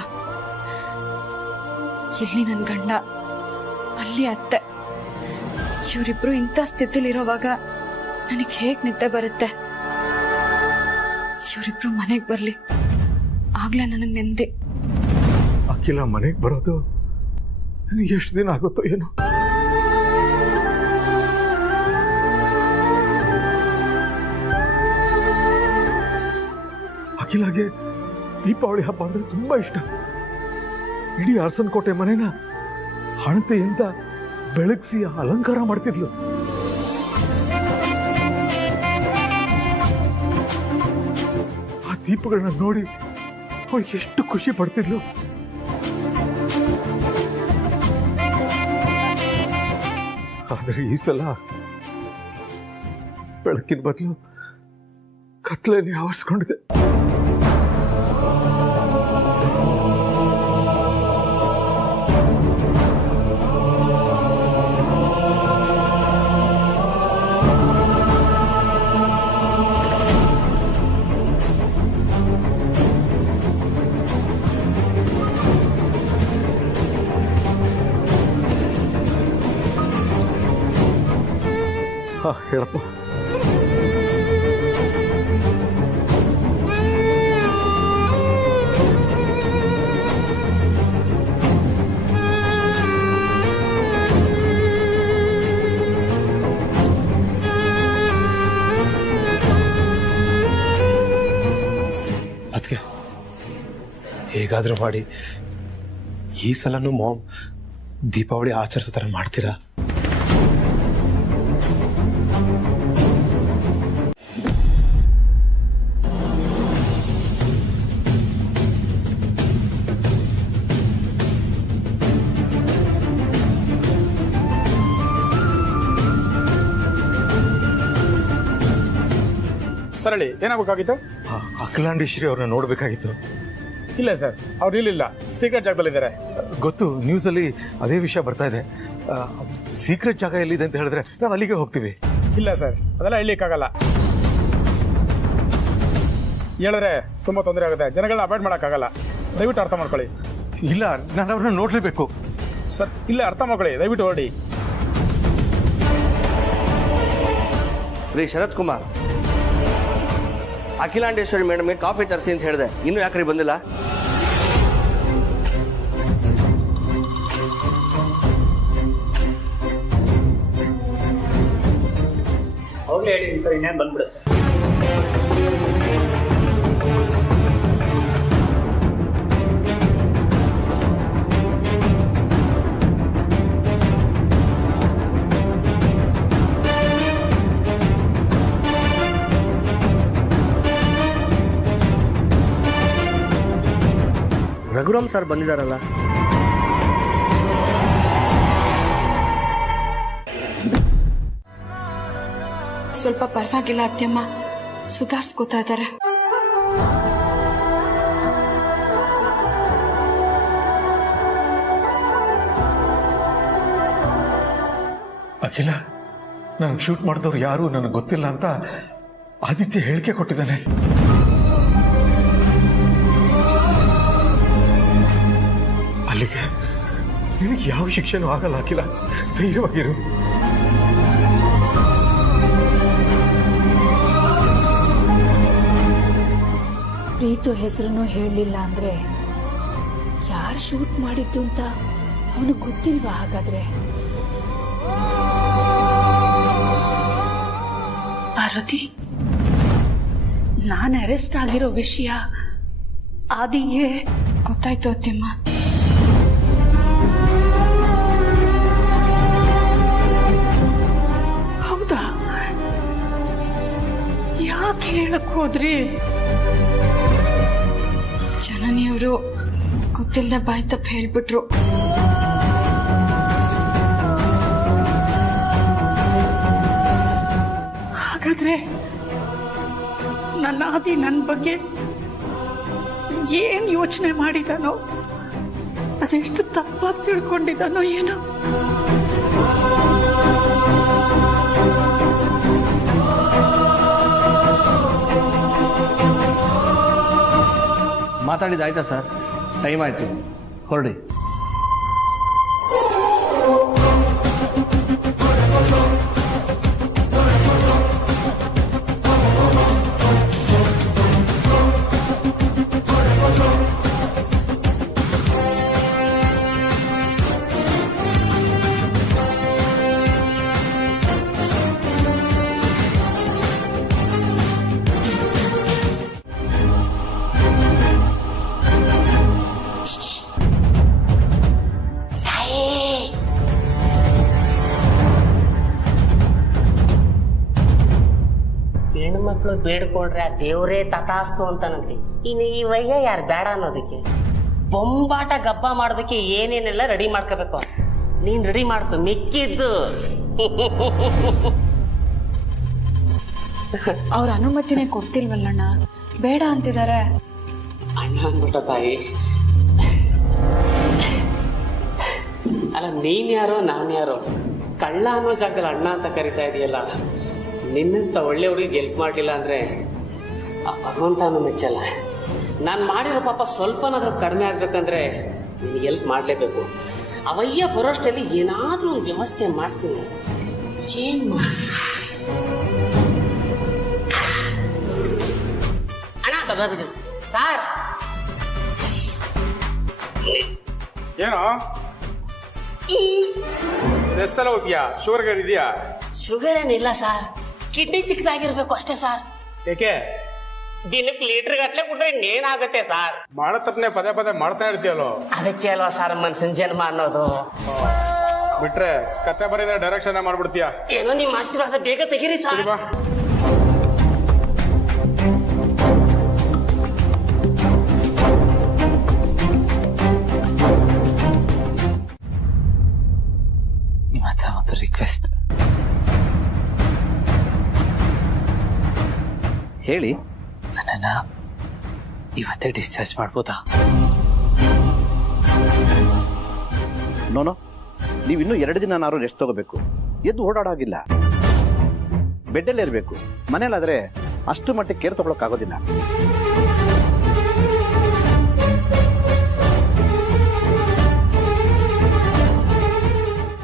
ಇಲ್ಲಿ ನನ್ ಗಂಡ, ಅಲ್ಲಿ ಅತ್ತೆ, ಇವರಿಬ್ರು ಇಂಥ ಸ್ಥಿತಿಲಿರೋವಾಗ ನನಗೆ ಹೇಗ್ ನಿದ್ದೆ ಬರುತ್ತೆ? ಇವರಿಬ್ರು ಮನೆಗ್ ಬರ್ಲಿ, ಆಗ್ಲೇ ನನಗ್ ನೆಮ್ಮದಿ. ಅಖಿಲ ಮನೆಗೆ ಬರೋದು ನನಗೆ ಎಷ್ಟು ದಿನ ಆಗುತ್ತೋ ಏನೋ. ಅಖಿಲಾಗೆ ದೀಪಾವಳಿ ಹಬ್ಬ ಅಂದ್ರೆ ತುಂಬಾ ಇಷ್ಟ. ಇಡೀ ಅರಸನಕೋಟೆ ಮನೆನ ಹಣತೆಯಿಂದ ಬೆಳಗಿಸಿ ಅಲಂಕಾರ ಮಾಡ್ತಿದ್ಲು. ಆ ದೀಪಗಳನ್ನ ನೋಡಿ ಅವಳು ಎಷ್ಟು ಖುಷಿ ಪಡ್ತಿದ್ಲು. ಆದ್ರೆ ಈ ಸಲ ಬೆಳಕಿನ ಬದಲು ಕತ್ಲೆನೇ ಆವರಿಸ್ಕೊಂಡಿದೆ. ಹೇಳಪ್ಪ. ಅದಕ್ಕೆ ಹೇಗಾದ್ರೂ ಮಾಡಿ ಈ ಸಲನೂ ಮಾಮ್ ದೀಪಾವಳಿ ಆಚರಿಸೋ ಥರ ಮಾಡ್ತೀರಾ? ಸರ್ ಹೇಳಿ, ಏನಾಗಬೇಕಾಗಿತ್ತು? ಅಖಿಲಾಂಡೇಶ್ವರಿ ಅವ್ರನ್ನ ನೋಡ್ಬೇಕಾಗಿತ್ತು. ಇಲ್ಲ ಸರ್, ಅವ್ರು ಇಲ್ಲಿಲ್ಲ, ಸೀಕ್ರೆಟ್ ಜಾಗದಲ್ಲಿದ್ದಾರೆ. ಗೊತ್ತು, ನ್ಯೂಸಲ್ಲಿ ಅದೇ ವಿಷಯ ಬರ್ತಾ ಇದೆ. ಸೀಕ್ರೆಟ್ ಜಾಗ ಎಲ್ಲಿದೆ ಅಂತ ಹೇಳಿದ್ರೆ ನಾವು ಅಲ್ಲಿಗೆ ಹೋಗ್ತೀವಿ. ಇಲ್ಲ ಸರ್, ಅದೆಲ್ಲ ಹೇಳಲಿಕ್ಕಾಗಲ್ಲ. ಹೇಳಿದ್ರೆ ತುಂಬ ತೊಂದರೆ ಆಗುತ್ತೆ, ಜನಗಳನ್ನ ಅವಾಯ್ಡ್ ಮಾಡೋಕ್ಕಾಗಲ್ಲ. ದಯವಿಟ್ಟು ಅರ್ಥ ಮಾಡ್ಕೊಳ್ಳಿ. ಇಲ್ಲ, ನಾನು ಅವ್ರನ್ನ ನೋಡಲೇಬೇಕು. ಸರ್ ಇಲ್ಲ, ಅರ್ಥ ಮಾಡ್ಕೊಳ್ಳಿ, ದಯವಿಟ್ಟು ಹೊರಡಿ. ರೀ ಶರತ್ ಕುಮಾರ್, ಅಖಿಲಾಂಡೇಶ್ವರಿ ಮೇಡಮ್ಗೆ ಕಾಫಿ ತರಿಸಿ ಅಂತ ಹೇಳಿದೆ, ಇನ್ನೂ ಯಾಕ್ರಿ ಬಂದಿಲ್ಲ? ಹೋಗ್ಲಿ ಹೇಳಿ ಸರ್, ಇನ್ನೇನು ಬಂದ್ಬಿಡುತ್ತೆ. ರಘುರಾಮ್ ಸರ್ ಬಂದಿದ್ದಾರಲ್ಲ? ಸ್ವಲ್ಪ ಪರವಾಗಿಲ್ಲ ಅತ್ಯಮ್ಮ, ಸುಧಾರಿಸ್ಕೋತಾ ಇದ್ದಾರೆ. ಅಖಿಲ, ನಾನು ಶೂಟ್ ಮಾಡಿದವ್ರು ಯಾರು ನನಗೆ ಗೊತ್ತಿಲ್ಲ ಅಂತ ಆದಿತ್ಯ ಹೇಳಿಕೆ ಕೊಟ್ಟಿದ್ದಾನೆ. ಅಲ್ಲಿಗೆ ನಿನಗೆ ಯಾವ ಶಿಕ್ಷೆನೂ ಆಗಲ್ಲ ಅಖಿಲ, ಧೈರ್ಯವಾಗಿರು. ಪ್ರೀತು ಹೆಸರನ್ನು ಹೇಳಲಿಲ್ಲ ಅಂದ್ರೆ ಯಾರು ಶೂಟ್ ಮಾಡಿದ್ದು ಅಂತ ಅವನಿಗೆ ಗೊತ್ತಿಲ್ವಾ? ಹಾಗಾದ್ರೆ ಪಾರ್ವತಿ, ನಾನು ಅರೆಸ್ಟ್ ಆಗಿರೋ ವಿಷಯ ಆದಿಗೆ ಗೊತ್ತಾಯ್ತು ಅತ್ಯಮ್ಮ. ಹೌದಾ? ಯಾಕೆ ಹೇಳಕ್ ಹೋದ್ರಿ? ಜನನಿಯವರು ಗೊತ್ತಿಲ್ಲದೆ ಬಾಯ್ ತಪ್ಪ ಹೇಳ್ಬಿಟ್ರು. ಹಾಗಾದ್ರೆ ನನ್ನ ಆದಿ ನನ್ನ ಬಗ್ಗೆ ಏನ್ ಯೋಚನೆ ಮಾಡಿದಾನೋ, ಅದೆಷ್ಟು ತಪ್ಪಾಗಿ ತಿಳ್ಕೊಂಡಿದ್ದಾನೋ ಏನೋ. ಮಾತಾಡಿದಾಯ್ತಾ ಸರ್? ಟೈಮ್ ಆಯ್ತು, ಹೊರಡಿ. ಹೆಣ್ಮಕ್ಳು ಬೇಡ್ಕೊಂಡ್ರೆ ಆ ದೇವರೇ ತಥಾಸ್ತು ಅಂತಾನಂತೆ. ಇನ್ನು ಈ ವಯ್ಯ ಯಾರು ಬೇಡ ಅನ್ನೋದಕ್ಕೆ? ಬೊಂಬಾಟ ಗಬ್ಬ ಮಾಡೋದಕ್ಕೆ ಏನೇನೆಲ್ಲ ರೆಡಿ ಮಾಡ್ಕೋಬೇಕು, ನೀನ್ ರೆಡಿ ಮಾಡ್ಕೊ. ಮಿಕ್ಕಿದ್ದು ಅವ್ರ ಅನುಮತಿನೇ ಕೊಡ್ತಿಲ್ವಲ್ಲಣ್ಣ, ಬೇಡ ಅಂತಿದ್ದಾರೆ. ಅಣ್ಣ ಅಂದ್ಬಿಟ್ಟ ತಾಯಿ. ಅಲ್ಲ, ನೀನ್ ಯಾರೋ ನಾನು ಯಾರೋ, ಕಳ್ಳ ಅನ್ನೋ ಜಾಗದಲ್ಲಿ ಅಣ್ಣ ಅಂತ ಕರಿತಾ ಇದೆಯಲ್ಲ. ನಿನ್ನಂತ ಒಳ್ಳೆ ಹುಡುಗಿಗೆ ಹೆಲ್ಪ್ ಮಾಡಲಿಲ್ಲ ಅಂದ್ರೆ ಆ ಭಗವಂತನೂ ಮೆಚ್ಚಲ್ಲ. ನಾನು ಮಾಡಿರೋ ಪಾಪ ಸ್ವಲ್ಪನಾದ್ರೂ ಕಡಿಮೆ ಆಗ್ಬೇಕಂದ್ರೆ ನಿನಗೆ ಹೆಲ್ಪ್ ಮಾಡಲೇಬೇಕು. ಅವಯ್ಯ ಬರೋಷ್ಟಲ್ಲಿ ಏನಾದ್ರೂ ಒಂದು ವ್ಯವಸ್ಥೆ ಮಾಡ್ತೀನಿ. ಏನ್ ಅಣ್ಣ ಸಾರ್, ಏನೋ ಎಷ್ಟೆಲ್ಲ ಹೋಗ್ತೀಯಾ? ಶುಗರ್ ಇದೆಯಾ? ಶುಗರ್ ಏನಿಲ್ಲ ಸರ್, ಕಿಡ್ನಿ ಚಿಕ್ಕದಾಗಿರ್ಬೇಕು ಅಷ್ಟೇ ಸರ್. ಏಕೆ? ದಿನಕ್ಕೆ ಲೀಟರ್ ಗಟ್ಲೆ ಕುಡಿದ್ರೆ ಇನ್ನೇನಾಗುತ್ತೆ ಸರ್? ಮಾಡೋ ತಪ್ಪನೆ ಪದೇ ಪದೇ ಮಾಡ್ತಾ ಇರ್ತೀಯಲ್ಲೋ, ಅದಕ್ಕೆ ಅಲ್ವಾ ಸರ್ ಮನ್ಸಿನ ಜನ್ಮ ಅನ್ನೋದು. ಬಿಟ್ರೆ ಕತೆ ಬರೀದ್ರೆ ಡೈರೆಕ್ಷನ್ ಮಾಡ್ಬಿಡ್ತೀಯ. ಏನೋ ನಿಮ್ಮ ಆಶೀರ್ವಾದ ಬೇಗ ತೆಗೀರಿ ಸರ್. ಬಾ. ನಿಮ್ಮ ಹತ್ರ ಒಂದು ರಿಕ್ವೆಸ್ಟ್. ಹೇಳಿ. ನನ್ನನ್ನು ಇವತ್ತೇ ಡಿಸ್ಚಾರ್ಜ್ ಮಾಡ್ಬೋದಾ? ನೋನೋ, ನೀವಿನ್ನೂ 2 ದಿನ ರೆಸ್ಟ್ ತಗೋಬೇಕು. ಎದ್ದು ಓಡಾಡಾಗಿಲ್ಲ, ಬೆಡ್ಡಲ್ಲೇ ಇರಬೇಕು. ಮನೇಲಾದ್ರೆ ಅಷ್ಟು ಮಟ್ಟಿಗೆ ಕೇರ್ ತಗೊಳಕ್ಕಾಗೋದಿಲ್ಲ.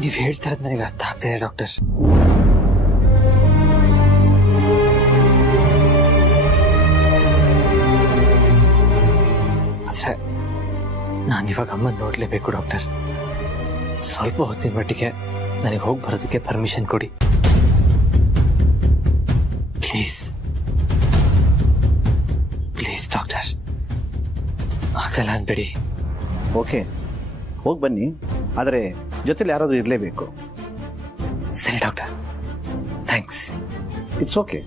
ನೀವು ಹೇಳ್ತಾ ಇರೋದು ನನಗೆ ಅರ್ಥ ಆಗ್ತಾ ಇದೆ ಡಾಕ್ಟರ್. ಆದ್ರೆ ನಾನಿವಾಗ ಅಮ್ಮನ ನೋಡ್ಲೇಬೇಕು ಡಾಕ್ಟರ್. ಸ್ವಲ್ಪ ಹೊತ್ತಿನ ಮಟ್ಟಿಗೆ ನನಗೆ ಹೋಗಿ ಬರೋದಕ್ಕೆ ಪರ್ಮಿಷನ್ ಕೊಡಿ ಪ್ಲೀಸ್. ಪ್ಲೀಸ್ ಡಾಕ್ಟರ್, ಆಗಲ್ಲ ಅನ್ಬೇಡಿ. ಓಕೆ, ಹೋಗಿ ಬನ್ನಿ. ಆದರೆ ಜೊತೆಲಿ ಯಾರಾದರೂ ಇರಲೇಬೇಕು. ಸರಿ ಡಾಕ್ಟರ್, ಥ್ಯಾಂಕ್ಸ್. It's okay.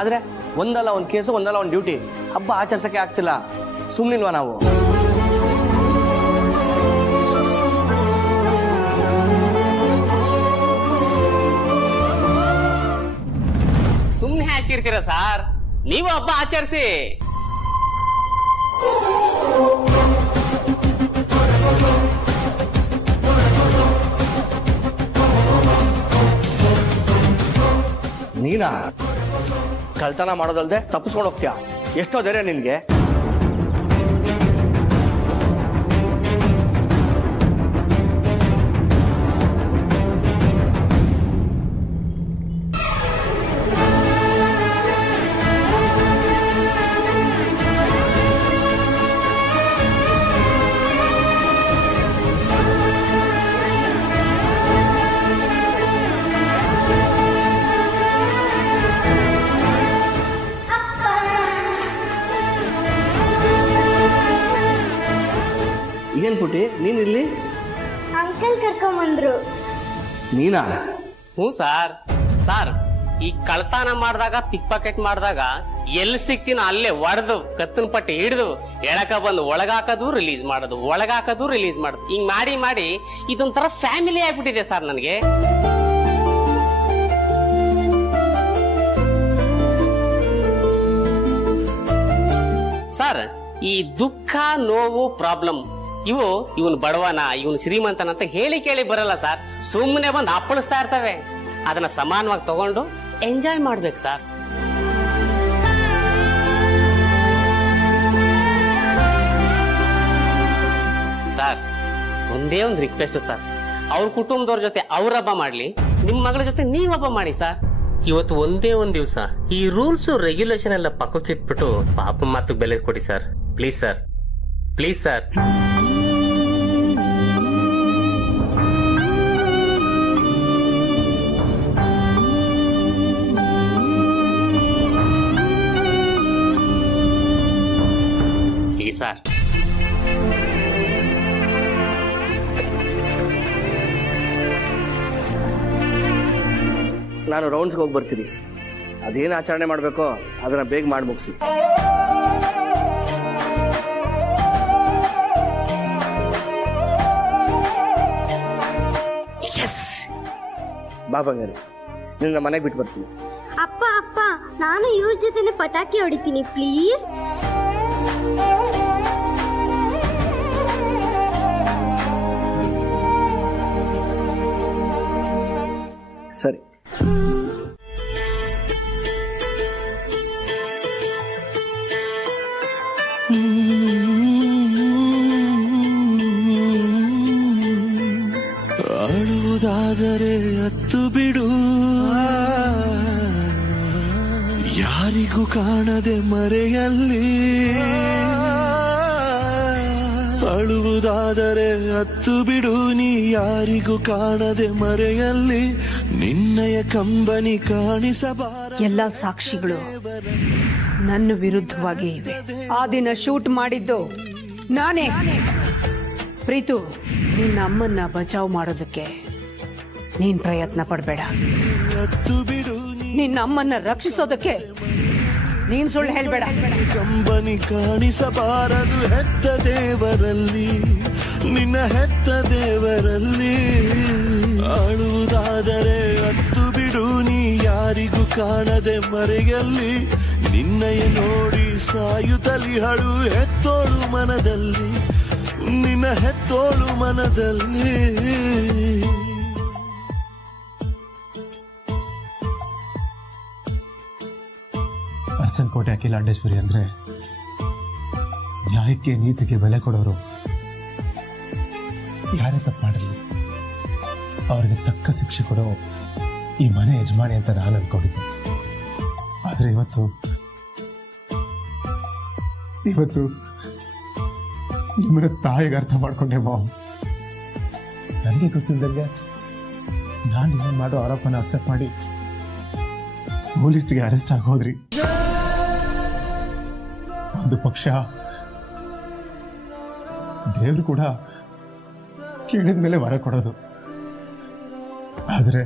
ಆದ್ರೆ ಒಂದಲ್ಲ ಒಂದು ಕೇಸು, ಒಂದಲ್ಲ ಒಂದು ಡ್ಯೂಟಿ. ಹಬ್ಬ ಆಚರಿಸಕ್ಕೆ ಆಗ್ತಿಲ್ಲ, ಸುಮ್ಮನಿಲ್ವಾ ನಾವು? ಸುಮ್ನೆ ಹಾಕಿರ್ತೀರ ಸಾರ್, ನೀವು ಹಬ್ಬ ಆಚರಿಸಿ. ನೀನಾ ಕಳ್ತನ ಮಾಡೋದಲ್ದೆ ತಪ್ಪಿಸ್ಕೊಂಡು ಹೋಗ್ತೀಯ? ಎಷ್ಟೋ ಧೈರ್ಯ ನಿನ್ಗೆ? ಏನ್ ಪುಟಿ ನೀನಿಲ್ಲಿ? ಅಂಕಲ್ ಕರ್ಕೊಂಬಂದ್ರು. ನೀನಾ? ಹ್ಞೂ ಸಾರ್. ಸಾರ್, ಈ ಕಳ್ತನ ಮಾಡಿದಾಗ, ಪಿಕ್ ಪಾಕೆಟ್ ಮಾಡಿದಾಗ ಎಲ್ಲಿ ಸಿಕ್ತೀನೋ ಅಲ್ಲೇ ಹೊಡೆದು ಕತ್ತನ ಪಟ್ಟಿ ಹಿಡಿದು ಎಳಕ ಬಂದು ಒಳಗಾಕೋದು ರಿಲೀಸ್ ಮಾಡೋದು, ಒಳಗಾಕೋದು ರಿಲೀಸ್ ಮಾಡೋದು, ಹಿಂಗ್ ಮಾಡಿ ಮಾಡಿ ಇದೊಂಥರ ಫ್ಯಾಮಿಲಿ ಆಗ್ಬಿಟ್ಟಿದೆ ಸರ್ ನನಗೆ. ಸರ್, ಈ ದುಃಖ, ನೋವು, ಪ್ರಾಬ್ಲಮ್ ಇವನು ಬಡವನ, ಇವನು ಶ್ರೀಮಂತನ ಅಂತ ಹೇಳಿ ಕೇಳಿ ಬರಲ್ಲ ಸರ್. ಸುಮ್ಮನೆ ಬಂದು ಅಪ್ಪಳಿಸ್ತಾ ಇರ್ತವೆ. ಅದನ್ನ ಸಮಾನವಾಗಿ ತಗೊಂಡು ಎಂಜಾಯ್ ಮಾಡ್ಬೇಕು ಸರ್. ಸರ್, ಒಂದೇ ಒಂದು ರಿಕ್ವೆಸ್ಟ್ ಸರ್, ಅವ್ರ ಕುಟುಂಬದವ್ರ ಜೊತೆ ಅವ್ರ ಹಬ್ಬ ಮಾಡ್ಲಿ, ನಿಮ್ ಮಗಳ ಜೊತೆ ನೀವ್ ಹಬ್ಬ ಮಾಡಿ ಸರ್. ಇವತ್ತು ಒಂದೇ ಒಂದ್ ದಿವಸ ಈ ರೂಲ್ಸ್ ರೆಗ್ಯುಲೇಷನ್ ಎಲ್ಲ ಪಕ್ಕಕ್ಕಿಟ್ಬಿಟ್ಟು ಪಾಪ ಮಾತು ಬೆಲೆ ಕೊಡಿ sir. Please sir, please sir. Please sir. ನಾನು ರೌಂಡ್ಸ್ಗೆ ಹೋಗಿ ಬರ್ತೀನಿ. ಅದೇನು ಆಚರಣೆ ಮಾಡಬೇಕೋ ಅದನ್ನ ಬೇಗ ಮಾಡಿ ಮುಗಿಸಿ. ಬಾ ಬಂಗಾರಿ, ನಿನ್ನ ಮನೆಗೆ ಬಿಟ್ಟು ಬರ್ತೀನಿ. ಅಪ್ಪ ಅಪ್ಪ, ನಾನು ಇವ್ರ ಜೊತೆ ಪಟಾಕಿ ಹೊಡಿತೀನಿ ಪ್ಲೀಸ್. ಸರಿ. ಅಳುವುದಾದರೆ ಅತ್ತು ಬಿಡು, ಯಾರಿಗೂ ಕಾಣದೆ ಮರೆಯಲ್ಲಿ. ಅಳುವುದಾದರೆ ಅತ್ತು ಬಿಡು ನೀ ಯಾರಿಗೂ ಕಾಣದೆ ಮರೆಯಲ್ಲಿ ನಿನ್ನಯ ಕಂಬನಿ ಕಾಣಿಸಬಾರ. ಎಲ್ಲ ಸಾಕ್ಷಿಗಳು ನನ್ನ ವಿರುದ್ಧವಾಗಿ ಇವೆ. ಆ ದಿನ ಶೂಟ್ ಮಾಡಿದ್ದು ನಾನೇ. ಪ್ರೀತು, ನಿನ್ನ ಅಮ್ಮನ್ನ ಬಚಾವ್ ಮಾಡೋದಕ್ಕೆ ನೀನ್ ಪ್ರಯತ್ನ ಪಡಬೇಡ. ನಿನ್ನ ಅಮ್ಮನ್ನ ರಕ್ಷಿಸೋದಕ್ಕೆ ನೀನ್ ಸುಳ್ಳು ಹೇಳ್ಬೇಡ. ಕಂಬನಿ ಕಾಣಿಸಬಾರದು ಹೆತ್ತ ದೇವರಲ್ಲಿ, ನಿನ್ನ ಹೆತ್ತ ದೇವರಲ್ಲಿ. ಅಳುವುದಾದರೆ ಅತ್ತು ಬಿಡು ನೀ ಯಾರಿಗೂ ಕಾಣದೆ ಮರೆಯಲ್ಲಿ ನಿನ್ನಯ ನೋಡಿ ಸಾಯುತ್ತಲಿ ಹಳು ಹೆತ್ತೋಳು ಮನದಲ್ಲಿ, ನಿನ್ನ ಹೆತ್ತೋಳು ಮನದಲ್ಲಿ. ಅರಸನಕೋಟೆ ಅಖಿಲಾಂಡೇಶ್ವರಿ ಅಂದ್ರೆ ನ್ಯಾಯಕ್ಕೆ ನೀತಿಗೆ ಬೆಲೆ ಕೊಡೋರು. ಯಾರೇ ತಪ್ಪು ಮಾಡಿರಲಿ ಅವ್ರಿಗೆ ತಕ್ಕ ಶಿಕ್ಷೆ ಕೊಡೋ ಈ ಮನೆ ಯಜಮಾನಿ ಅಂತ ನಾನು ಅನ್ಕೊಂಡಿದ್ದೆ. ಆದ್ರೆ ಇವತ್ತು ನಿಮ್ಮನ್ನ ತಾಯಿಗೆ ಅರ್ಥ ಮಾಡ್ಕೊಂಡೆ ಮಾವು. ನನಗೆ ಗೊತ್ತಿದ್ದಂಗೆ ನಾನು ನಿಮ್ಮನ್ನು ಮಾಡೋ ಆರೋಪನ ಅಕ್ಸೆಪ್ಟ್ ಮಾಡಿ ಪೊಲೀಸ್ಗೆ ಅರೆಸ್ಟ್ ಆಗೋದ್ರಿ. ಒಂದು ಪಕ್ಷ ದೇವ್ರು ಕೂಡ ಕೇಳಿದ ಮೇಲೆ ವರ ಕೊಡೋದು. ಆದ್ರೆ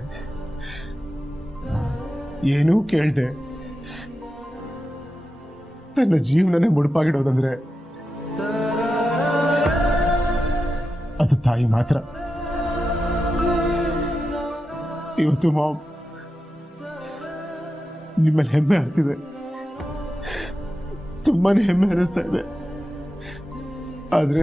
ಏನೂ ಕೇಳ್ದೆ ತನ್ನ ಜೀವನನೇ ಮುಡುಪಾಗಿಡೋದಂದ್ರೆ ಅದು ತಾಯಿ ಮಾತ್ರ. ಇವತ್ತು ಮಾವ್ ನಿಮ್ಮಲ್ಲಿ ಹೆಮ್ಮೆ ಆಗ್ತಿದೆ, ತುಂಬಾನೇ ಹೆಮ್ಮೆ ಅನಿಸ್ತಾ ಇದೆ. ಆದ್ರೆ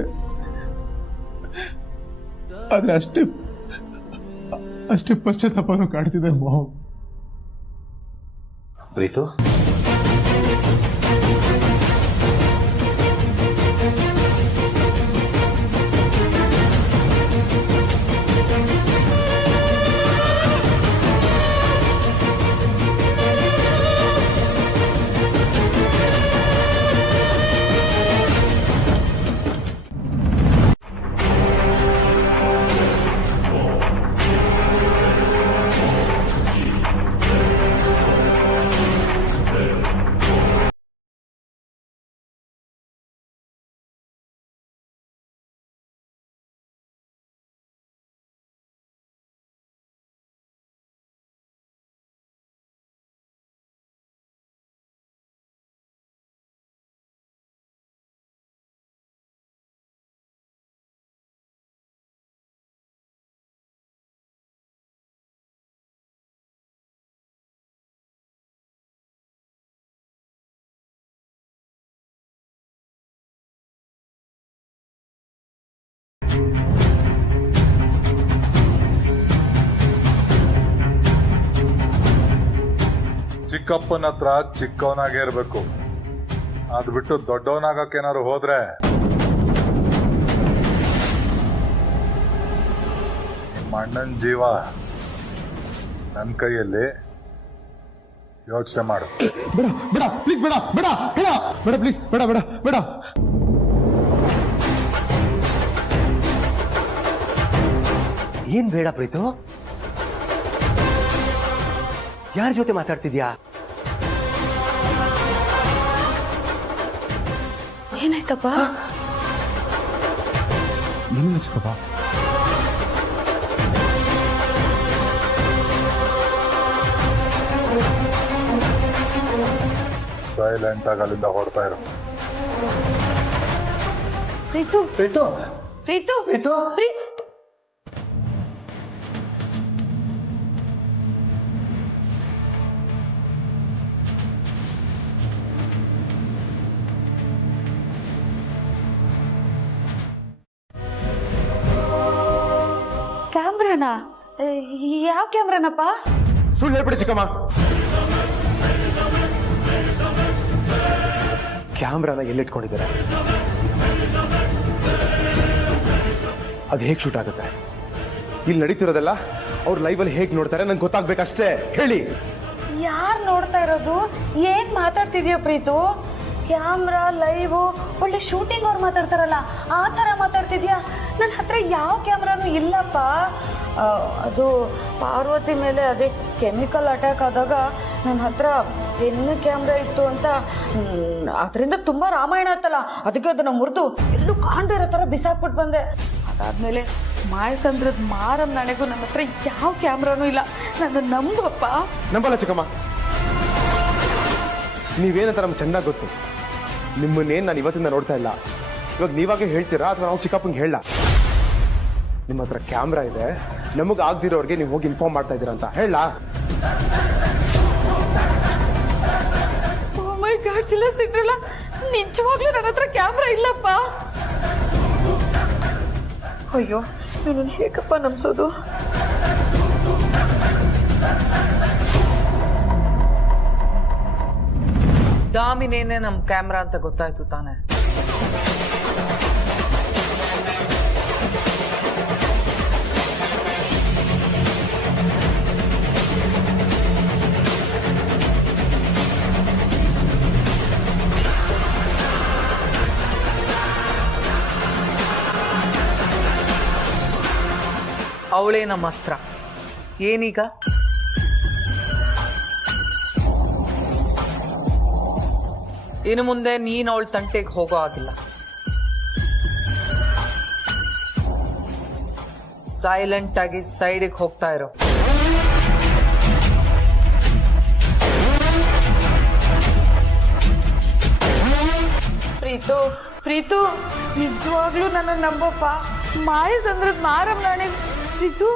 ಅಷ್ಟೇ ಪಶ್ಚಾತ್ತಾಪನೂ ಕಾಡ್ತಿದೆ ಮಾವ್. ಪ್ರೀತು, ಚಿಕ್ಕಪ್ಪನ ಹತ್ರ ಚಿಕ್ಕವನಾಗೇ ಇರಬೇಕು. ಅದು ಬಿಟ್ಟು ದೊಡ್ಡವನಾಗಕ್ಕೆ ಏನಾದ್ರು ಹೋದ್ರೆ ನಿಮ್ಮ ಅಣ್ಣನ ಜೀವ ನನ್ನ ಕೈಯಲ್ಲಿ. ಯೋಚನೆ ಮಾಡು. ಬೇಡ ಬೇಡ ಪ್ಲೀಸ್, ಬೇಡ ಬೇಡ ಬೇಡ ಬೇಡ ಪ್ಲೀಸ್, ಬೇಡ ಬೇಡ ಬೇಡ. ಏನ್ ಬೇಡ ಪ್ರೀತು? ಯಾರ ಜೊತೆ ಮಾತಾಡ್ತಿದ್ಯಾ? ಏನಾಯ್ತಪ್ಪ? ನಿನ್ನ ಚಿಕ್ಕಪ್ಪ ಸೈಲೆಂಟ್ ಆಗಿ ಅಲ್ಲಿಂದ ಹೊರಡ್ತಾ ಇರೋ. ಪ್ರೀತು ಪ್ರೀತು ಪ್ರೀತು ಪ್ರೀತು ಕ್ಯಾಮ್ರಾನಾ? ಯಾವ ಕ್ಯಾಮ್ರಾನಪ್ಪ? ಸುಳ್ಳು ಹೇಳ್ಬಿಡಿ ಚಿಕ್ಕಮ್ಮ. ಕ್ಯಾಮ್ರಾನ ಎಲ್ಲಿಟ್ಕೊಂಡಿದ್ದಾರೆ? ಅದು ಹೇಗೆ ಶೂಟ್ ಆಗುತ್ತೆ? ಇಲ್ಲಿ ನಡೀತಿರೋದಲ್ಲ ಅವ್ರು ಲೈವಲ್ಲಿ ಹೇಗೆ ನೋಡ್ತಾರೆ ನಂಗೆ ಗೊತ್ತಾಗ್ಬೇಕಷ್ಟೇ. ಹೇಳಿ, ಯಾರು ನೋಡ್ತಾ ಇರೋದು? ಏನ್ ಮಾತಾಡ್ತಿದ್ಯೋ ಪ್ರೀತು? ಕ್ಯಾಮ್ರಾ ಲೈವ್ ಒಳ್ಳೆ ಶೂಟಿಂಗ್ ಅವ್ರು ಮಾತಾಡ್ತಾರಲ್ಲ ಆ ಥರ ಮಾತಾಡ್ತಿದ್ಯಾ? ನನ್ನ ಹತ್ರ ಯಾವ ಕ್ಯಾಮ್ರಾನು ಇಲ್ಲಪ್ಪ. ಅದು ಪಾರ್ವತಿ ಮೇಲೆ ಅದೇ ಕೆಮಿಕಲ್ ಅಟ್ಯಾಕ್ ಆದಾಗ ನನ್ನ ಹತ್ರ ಪೆನ್ ಕ್ಯಾಮ್ರಾ ಇತ್ತು ಅಂತ ಅದರಿಂದ ತುಂಬ ರಾಮಾಯಣ ಆಯ್ತಲ್ಲ, ಅದಕ್ಕೆ ಅದನ್ನು ಮುರಿದು ಎಲ್ಲೂ ಕಾಣದೇ ಇರೋ ಥರ ಬಿಸಾಕ್ಬಿಟ್ಟು ಬಂದೆ. ಅದಾದಮೇಲೆ ಮಾಯಸಂದ್ರದ ಮಾರಮ್ಮ ನನಗೂ ನನ್ನ ಹತ್ರ ಯಾವ ಕ್ಯಾಮ್ರಾನೂ ಇಲ್ಲ. ನನ್ನ ನಂಬಪ್ಪ. ನಂಬಲ್ಲ ಚಿಕ್ಕಮ್ಮ, ನೀವೇನಂತ ನಮ್ಗೆ ಚೆನ್ನಾಗಿ ಗೊತ್ತು. ನಿಮ್ಮನ್ನೇನು ನಾನು ಇವತ್ತಿಂದ ನೋಡ್ತಾ ಇಲ್ಲ. ಇವಾಗ ನೀವಾಗೆ ಹೇಳ್ತೀರಾ ಅಥವಾ ನಾವು ಚಿಕ್ಕಪ್ಪಂಗೆ ಹೇಳ? ನಿಮ್ಮ ಹತ್ರ ಕ್ಯಾಮ್ರಾ ಇದೆ, ನಮಗೆ ಆಗದಿರೋರಿಗೆ ನೀವು ಹೋಗಿ ಇನ್ಫಾರ್ಮ್ ಮಾಡ್ತಾ ಇದ್ದೀರಾ ಅಂತ ಹೇಳ? ಓ ಮೈ ಗಾಡ್ ಸಿಂಡ್ರೆಲಾ, ನಿಜವಾಗ್ಲೂ ನನ್ನ ಹತ್ರ ಕ್ಯಾಮ್ರಾ ಇಲ್ಲಪ್ಪ. ಅಯ್ಯೋ, ನಾನು ಹೇಗಪ್ಪ ನಂಬಿಸೋದು? ದಾಮಿನೇನೆ ನಮ್ ಕ್ಯಾಮ್ರಾ ಅಂತ ಗೊತ್ತಾಯ್ತು ತಾನೆ. ಅವಳೇ ನಮ್ಮ ಅಸ್ತ್ರ. ಏನೀಗ? ಇನ್ನು ಮುಂದೆ ನೀನ್ ಅವಳ ತಂಟೆಗೆ ಹೋಗೋ ಆಗಿಲ್ಲ. ಸೈಲೆಂಟ್ ಆಗಿ ಸೈಡಿಗೆ ಹೋಗ್ತಾ ಇರೋ. ಪ್ರೀತು ನಿಜವಾಗ್ಲೂ ನನ್ನ ನಂಬಪ್ಪ. ಮಾಯಸಂದ್ರದ ಮಾರಮ್ಮ ನಾಣೆ ಪ್ರೀತು.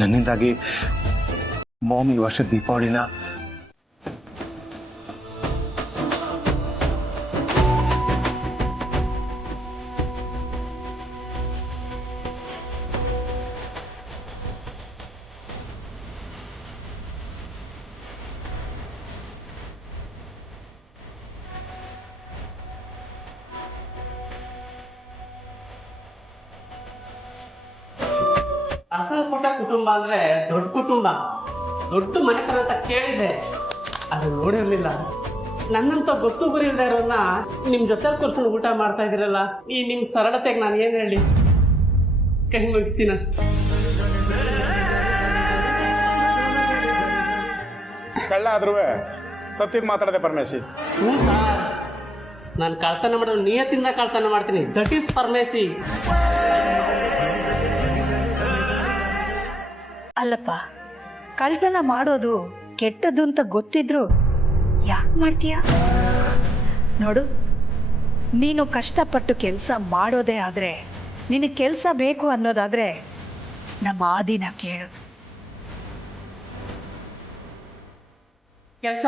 ನನ್ನಿಂದಾಗಿ ಮಾಮ್ ಈ ವರ್ಷದ ದೀಪಾವಳಿನ ಅಕ್ಕಪಟ್ಟ ಕುಟುಂಬ ಅಂದ್ರೆ ದೊಡ್ಡ ಕುಟುಂಬ. ದೊಡ್ಡ ಮನೆತನ ಅಂತ ಕೇಳಿದೆ, ಅದು ನೋಡಿರ್ಲಿಲ್ಲ. ನನ್ನಂತ ಗೊತ್ತು ಗುರಿ ಇಲ್ಲದೆ ಇರೋನ್ನ ನಿಮ್ಮ ಜೊತೆ ಕೂರ್ಕೊಂಡು ಊಟ ಮಾಡ್ತಾ ಇದ್ದೀರಲ್ಲ, ಈ ನಿಮ್ಮ ಸರಳತೆಗೆ ನಾನು ಏನು ಹೇಳಿ, ಕೈ ಮುಗಿಸ್ತೀನ. ಕಳ್ಳ ಆದ್ರೂ ಸತ್ತಿದ್ ಮಾತಾಡದೆ ಪರಮೇಶಿ. ನಾನು ಕಳ್ತನ ಮಾಡೋ ನಿಯತ್ತಿಂದ ಕಳ್ತನ ಮಾಡ್ತೀನಿ. That is Parameshi. ಅಲ್ಲಪ್ಪ, ಕಳ್ತನ ಮಾಡೋದು ಕೆಟ್ಟದ್ದು ಅಂತ ಗೊತ್ತಿದ್ರು ಯಾಕೆ ಮಾಡ್ತೀಯ? ನೋಡು, ನೀನು ಕಷ್ಟಪಟ್ಟು ಕೆಲಸ ಮಾಡೋದೇ ಆದರೆ, ನಿನಗೆ ಕೆಲಸ ಬೇಕು ಅನ್ನೋದಾದರೆ ನಮ್ಮ ಆದಿನ ಕೇಳು. ಕೆಲಸ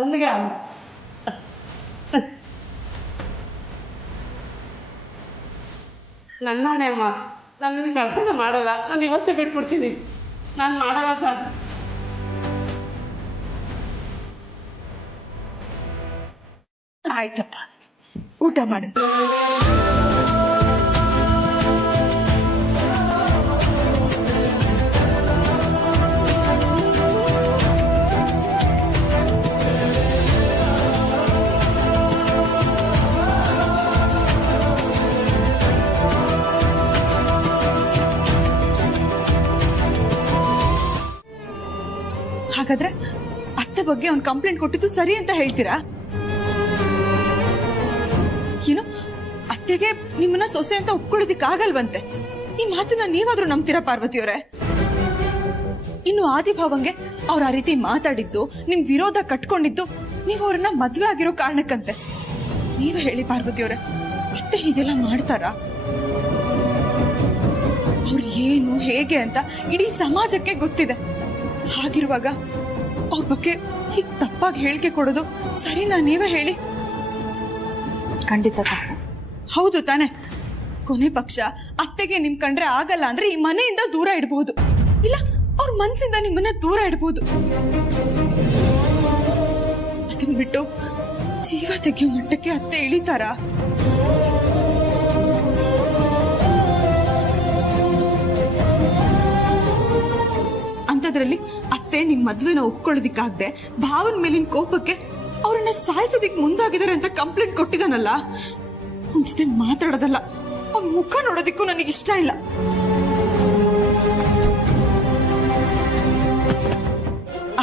ನನಗೆ ನನ್ನಾಣೆ ಅಮ್ಮ, ನಾನು ಕಳ್ತನ ಮಾಡಲ್ಲ. ನಾನು ಇವತ್ತೇ ಬಿಟ್ಬಿಡ್ತೀನಿ. ನಾನು ಮಾಡಲ್ಲ ಸರ್. ಆಯ್ತಪ್ಪ, ಊಟ ಮಾಡು. ಹಾಗಾದ್ರೆ ಅತ್ತೆ ಬಗ್ಗೆ ಅವ್ನು ಕಂಪ್ಲೇಂಟ್ ಕೊಟ್ಟಿದ್ದು ಸರಿ ಅಂತ ಹೇಳ್ತೀರಾ? ಏನು, ಅತ್ತೆಗೆ ನಿಮ್ಮನ್ನ ಸೊಸೆ ಅಂತ ಒಪ್ಕೊಳ್ಳೋದಿಕ್ಕಾಗಲ್ವಂತೆ? ಈ ಮಾತನ್ನ ನೀವಾದ್ರೂ ನಂಬ್ತೀರಾ ಪಾರ್ವತಿಯವರೇ? ಇನ್ನು ಆದಿಭಾವಂಗೆ ಅವ್ರ ಆ ರೀತಿ ಮಾತಾಡಿದ್ದು, ನಿಮ್ ವಿರೋಧ ಕಟ್ಕೊಂಡಿದ್ದು ನೀವು ಅವ್ರನ್ನ ಮದ್ವೆ ಆಗಿರೋ ಕಾರಣಕ್ಕಂತೆ. ನೀವೇ ಹೇಳಿ ಪಾರ್ವತಿಯವರೇ, ಅತ್ತೆ ಹೀಗೆಲ್ಲ ಮಾಡ್ತಾರಾ? ಅವ್ರು ಏನು ಹೇಗೆ ಅಂತ ಇಡೀ ಸಮಾಜಕ್ಕೆ ಗೊತ್ತಿದೆ. ಹಾಗಿರುವಾಗ ಅವ್ರ ಬಗ್ಗೆ ಹೀಗೆ ತಪ್ಪಾಗಿ ಹೇಳಿಕೆ ಕೊಡೋದು ಸರಿನಾ? ನೀವೇ ಹೇಳಿ. ಖಂಡಿತ ತಪ್ಪು. ಹೌದು ತಾನೆ? ಕೊನೆ ಪಕ್ಷ ಅತ್ತೆಗೆ ನಿಮ್ ಕಂಡ್ರೆ ಆಗಲ್ಲ ಅಂದ್ರೆ ಈ ಮನೆಯಿಂದ ದೂರ ಇಡಬಹುದು, ಇಲ್ಲ ಅವ್ರ ಮನ್ಸಿಂದ ನಿಮ್ಮನ್ನ ದೂರ ಇಡಬಹುದು. ಅದನ್ನ ಬಿಟ್ಟು ಜೀವ ತೆಗೆಯೋ ಮಟ್ಟಕ್ಕೆ ಅತ್ತೆ ಇಳಿತಾರಾ? ಅಂಥದ್ರಲ್ಲಿ ಅತ್ತೆ ನಿಮ್ ಮದ್ವೆನ ಒಪ್ಕೊಳ್ಳೋದಿಕ್ಕಾಗದೆ ಭಾವನ ಮೇಲಿನ ಕೋಪಕ್ಕೆ ಅವ್ರನ್ನ ಸಾಯಿಸೋದಿಕ್ ಮುಂದಾಗಿದ್ದಾರೆ ಅಂತ ಕಂಪ್ಲೇಂಟ್ ಕೊಟ್ಟಿದಾನಲ್ಲ, ಅವನ ಜೊತೆ ಮಾತಾಡೋದಲ್ಲ, ಅವ್ನ ಮುಖ ನೋಡೋದಿಕ್ಕೂ ನನಗಿಷ್ಟ ಇಲ್ಲ.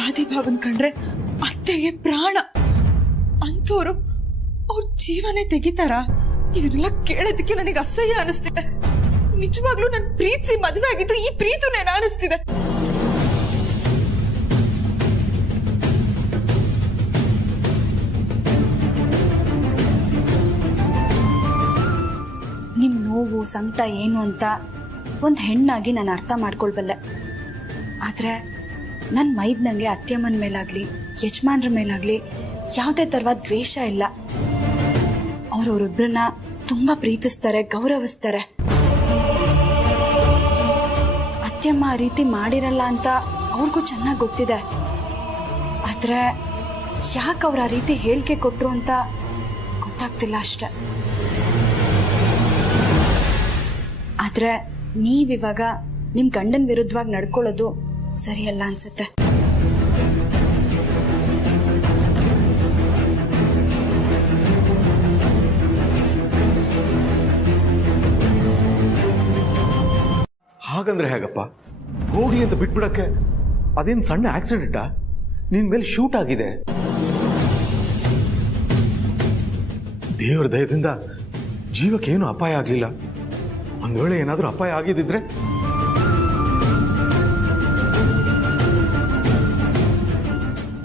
ಆದಿಭಾವನ್ ಕಂಡ್ರೆ ಅತ್ತೆಗೆ ಪ್ರಾಣ. ಅಂಥವ್ರು ಅವ್ರ ಜೀವನೇ ತೆಗಿತಾರ? ಇದನ್ನೆಲ್ಲ ಕೇಳೋದಕ್ಕೆ ನನಗೆ ಅಸಹ್ಯ ಅನಿಸ್ತಿದೆ. ನಿಜವಾಗ್ಲೂ ನನ್ ಪ್ರೀತಿ ಮದುವೆ ಆಗಿದ್ದು ಈ ಪ್ರೀತಿನೇನ ಅನಿಸ್ತಿದೆ. ನಿಮ್ ನೋವು ಸಂಕಟ ಏನು ಅಂತ ಒಂದು ಹೆಣ್ಣಾಗಿ ನಾನು ಅರ್ಥ ಮಾಡ್ಕೊಳ್ಬಲ್ಲೆ. ಆದ್ರೆ ನನ್ನ ಮೈದ್ನಂಗೆ ಅತ್ತೆಮ್ಮನ ಮೇಲಾಗ್ಲಿ ಯಜಮಾನ್ರ ಮೇಲಾಗ್ಲಿ ಯಾವುದೇ ತರವಾದ ದ್ವೇಷ ಇಲ್ಲ. ಅವ್ರವ್ರಿಬ್ರನ್ನ ತುಂಬಾ ಪ್ರೀತಿಸ್ತಾರೆ, ಗೌರವಿಸ್ತಾರೆ. ಅತ್ತೆಮ್ಮ ಆ ರೀತಿ ಮಾಡಿರಲ್ಲ ಅಂತ ಅವ್ರಿಗೂ ಚೆನ್ನಾಗಿ ಗೊತ್ತಿದೆ. ಆದ್ರೆ ಯಾಕೆ ಅವ್ರ ಆ ರೀತಿ ಹೇಳಿಕೆ ಕೊಟ್ರು ಅಂತ ಗೊತ್ತಾಗ್ತಿಲ್ಲ ಅಷ್ಟೆ. ಆದ್ರೆ ನೀವಿವಾಗ ನಿಮ್ ಗಂಡನ್ ವಿರುದ್ಧವಾಗಿ ನಡ್ಕೊಳ್ಳೋದು ಸರಿಯಲ್ಲ ಅನ್ಸುತ್ತೆ. ಹಾಗಂದ್ರೆ ಹೇಗಪ್ಪ? ಹೋಗ್ಲಿ ಅಂತ ಬಿಟ್ಬಿಡಕ್ಕೆ ಅದೇನು ಸಣ್ಣ ಆಕ್ಸಿಡೆಂಟಾ? ನಿನ್ ಮೇಲೆ ಶೂಟ್ ಆಗಿದೆ. ದೇವರ ದಯದಿಂದ ಜೀವಕ್ಕೇನು ಅಪಾಯ ಆಗ್ಲಿಲ್ಲ. ಒಂದ್ ವೇಳೆ ಏನಾದ್ರೂ ಅಪಾಯ ಆಗಿದ್ದಿದ್ರೆ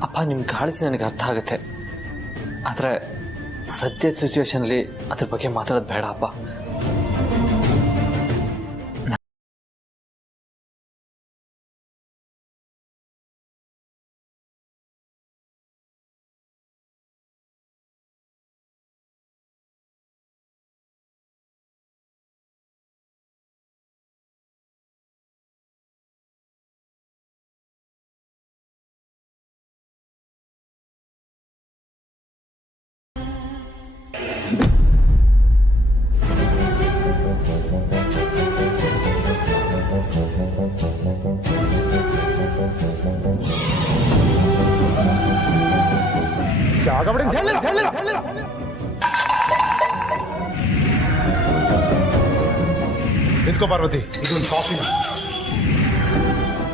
ಅಪ್ಪ, ನಿಮ್ಮ ಕಾಳಜಿ ನನಗೆ ಅರ್ಥ ಆಗುತ್ತೆ. ಆದರೆ ಸದ್ಯದ ಸಿಚುವೇಶನ್ಲಿ ಅದ್ರ ಬಗ್ಗೆ ಮಾತಾಡೋದು ಬೇಡ ಅಪ್ಪ. ಜಾಗ ಬಿಡಿ ಅಂತ ಹೇಳಿಲ್ಲ. ನಿಂತ್ಕೋ ಪಾರ್ವತಿ, ಇದೊಂದು ಕಾಫಿ.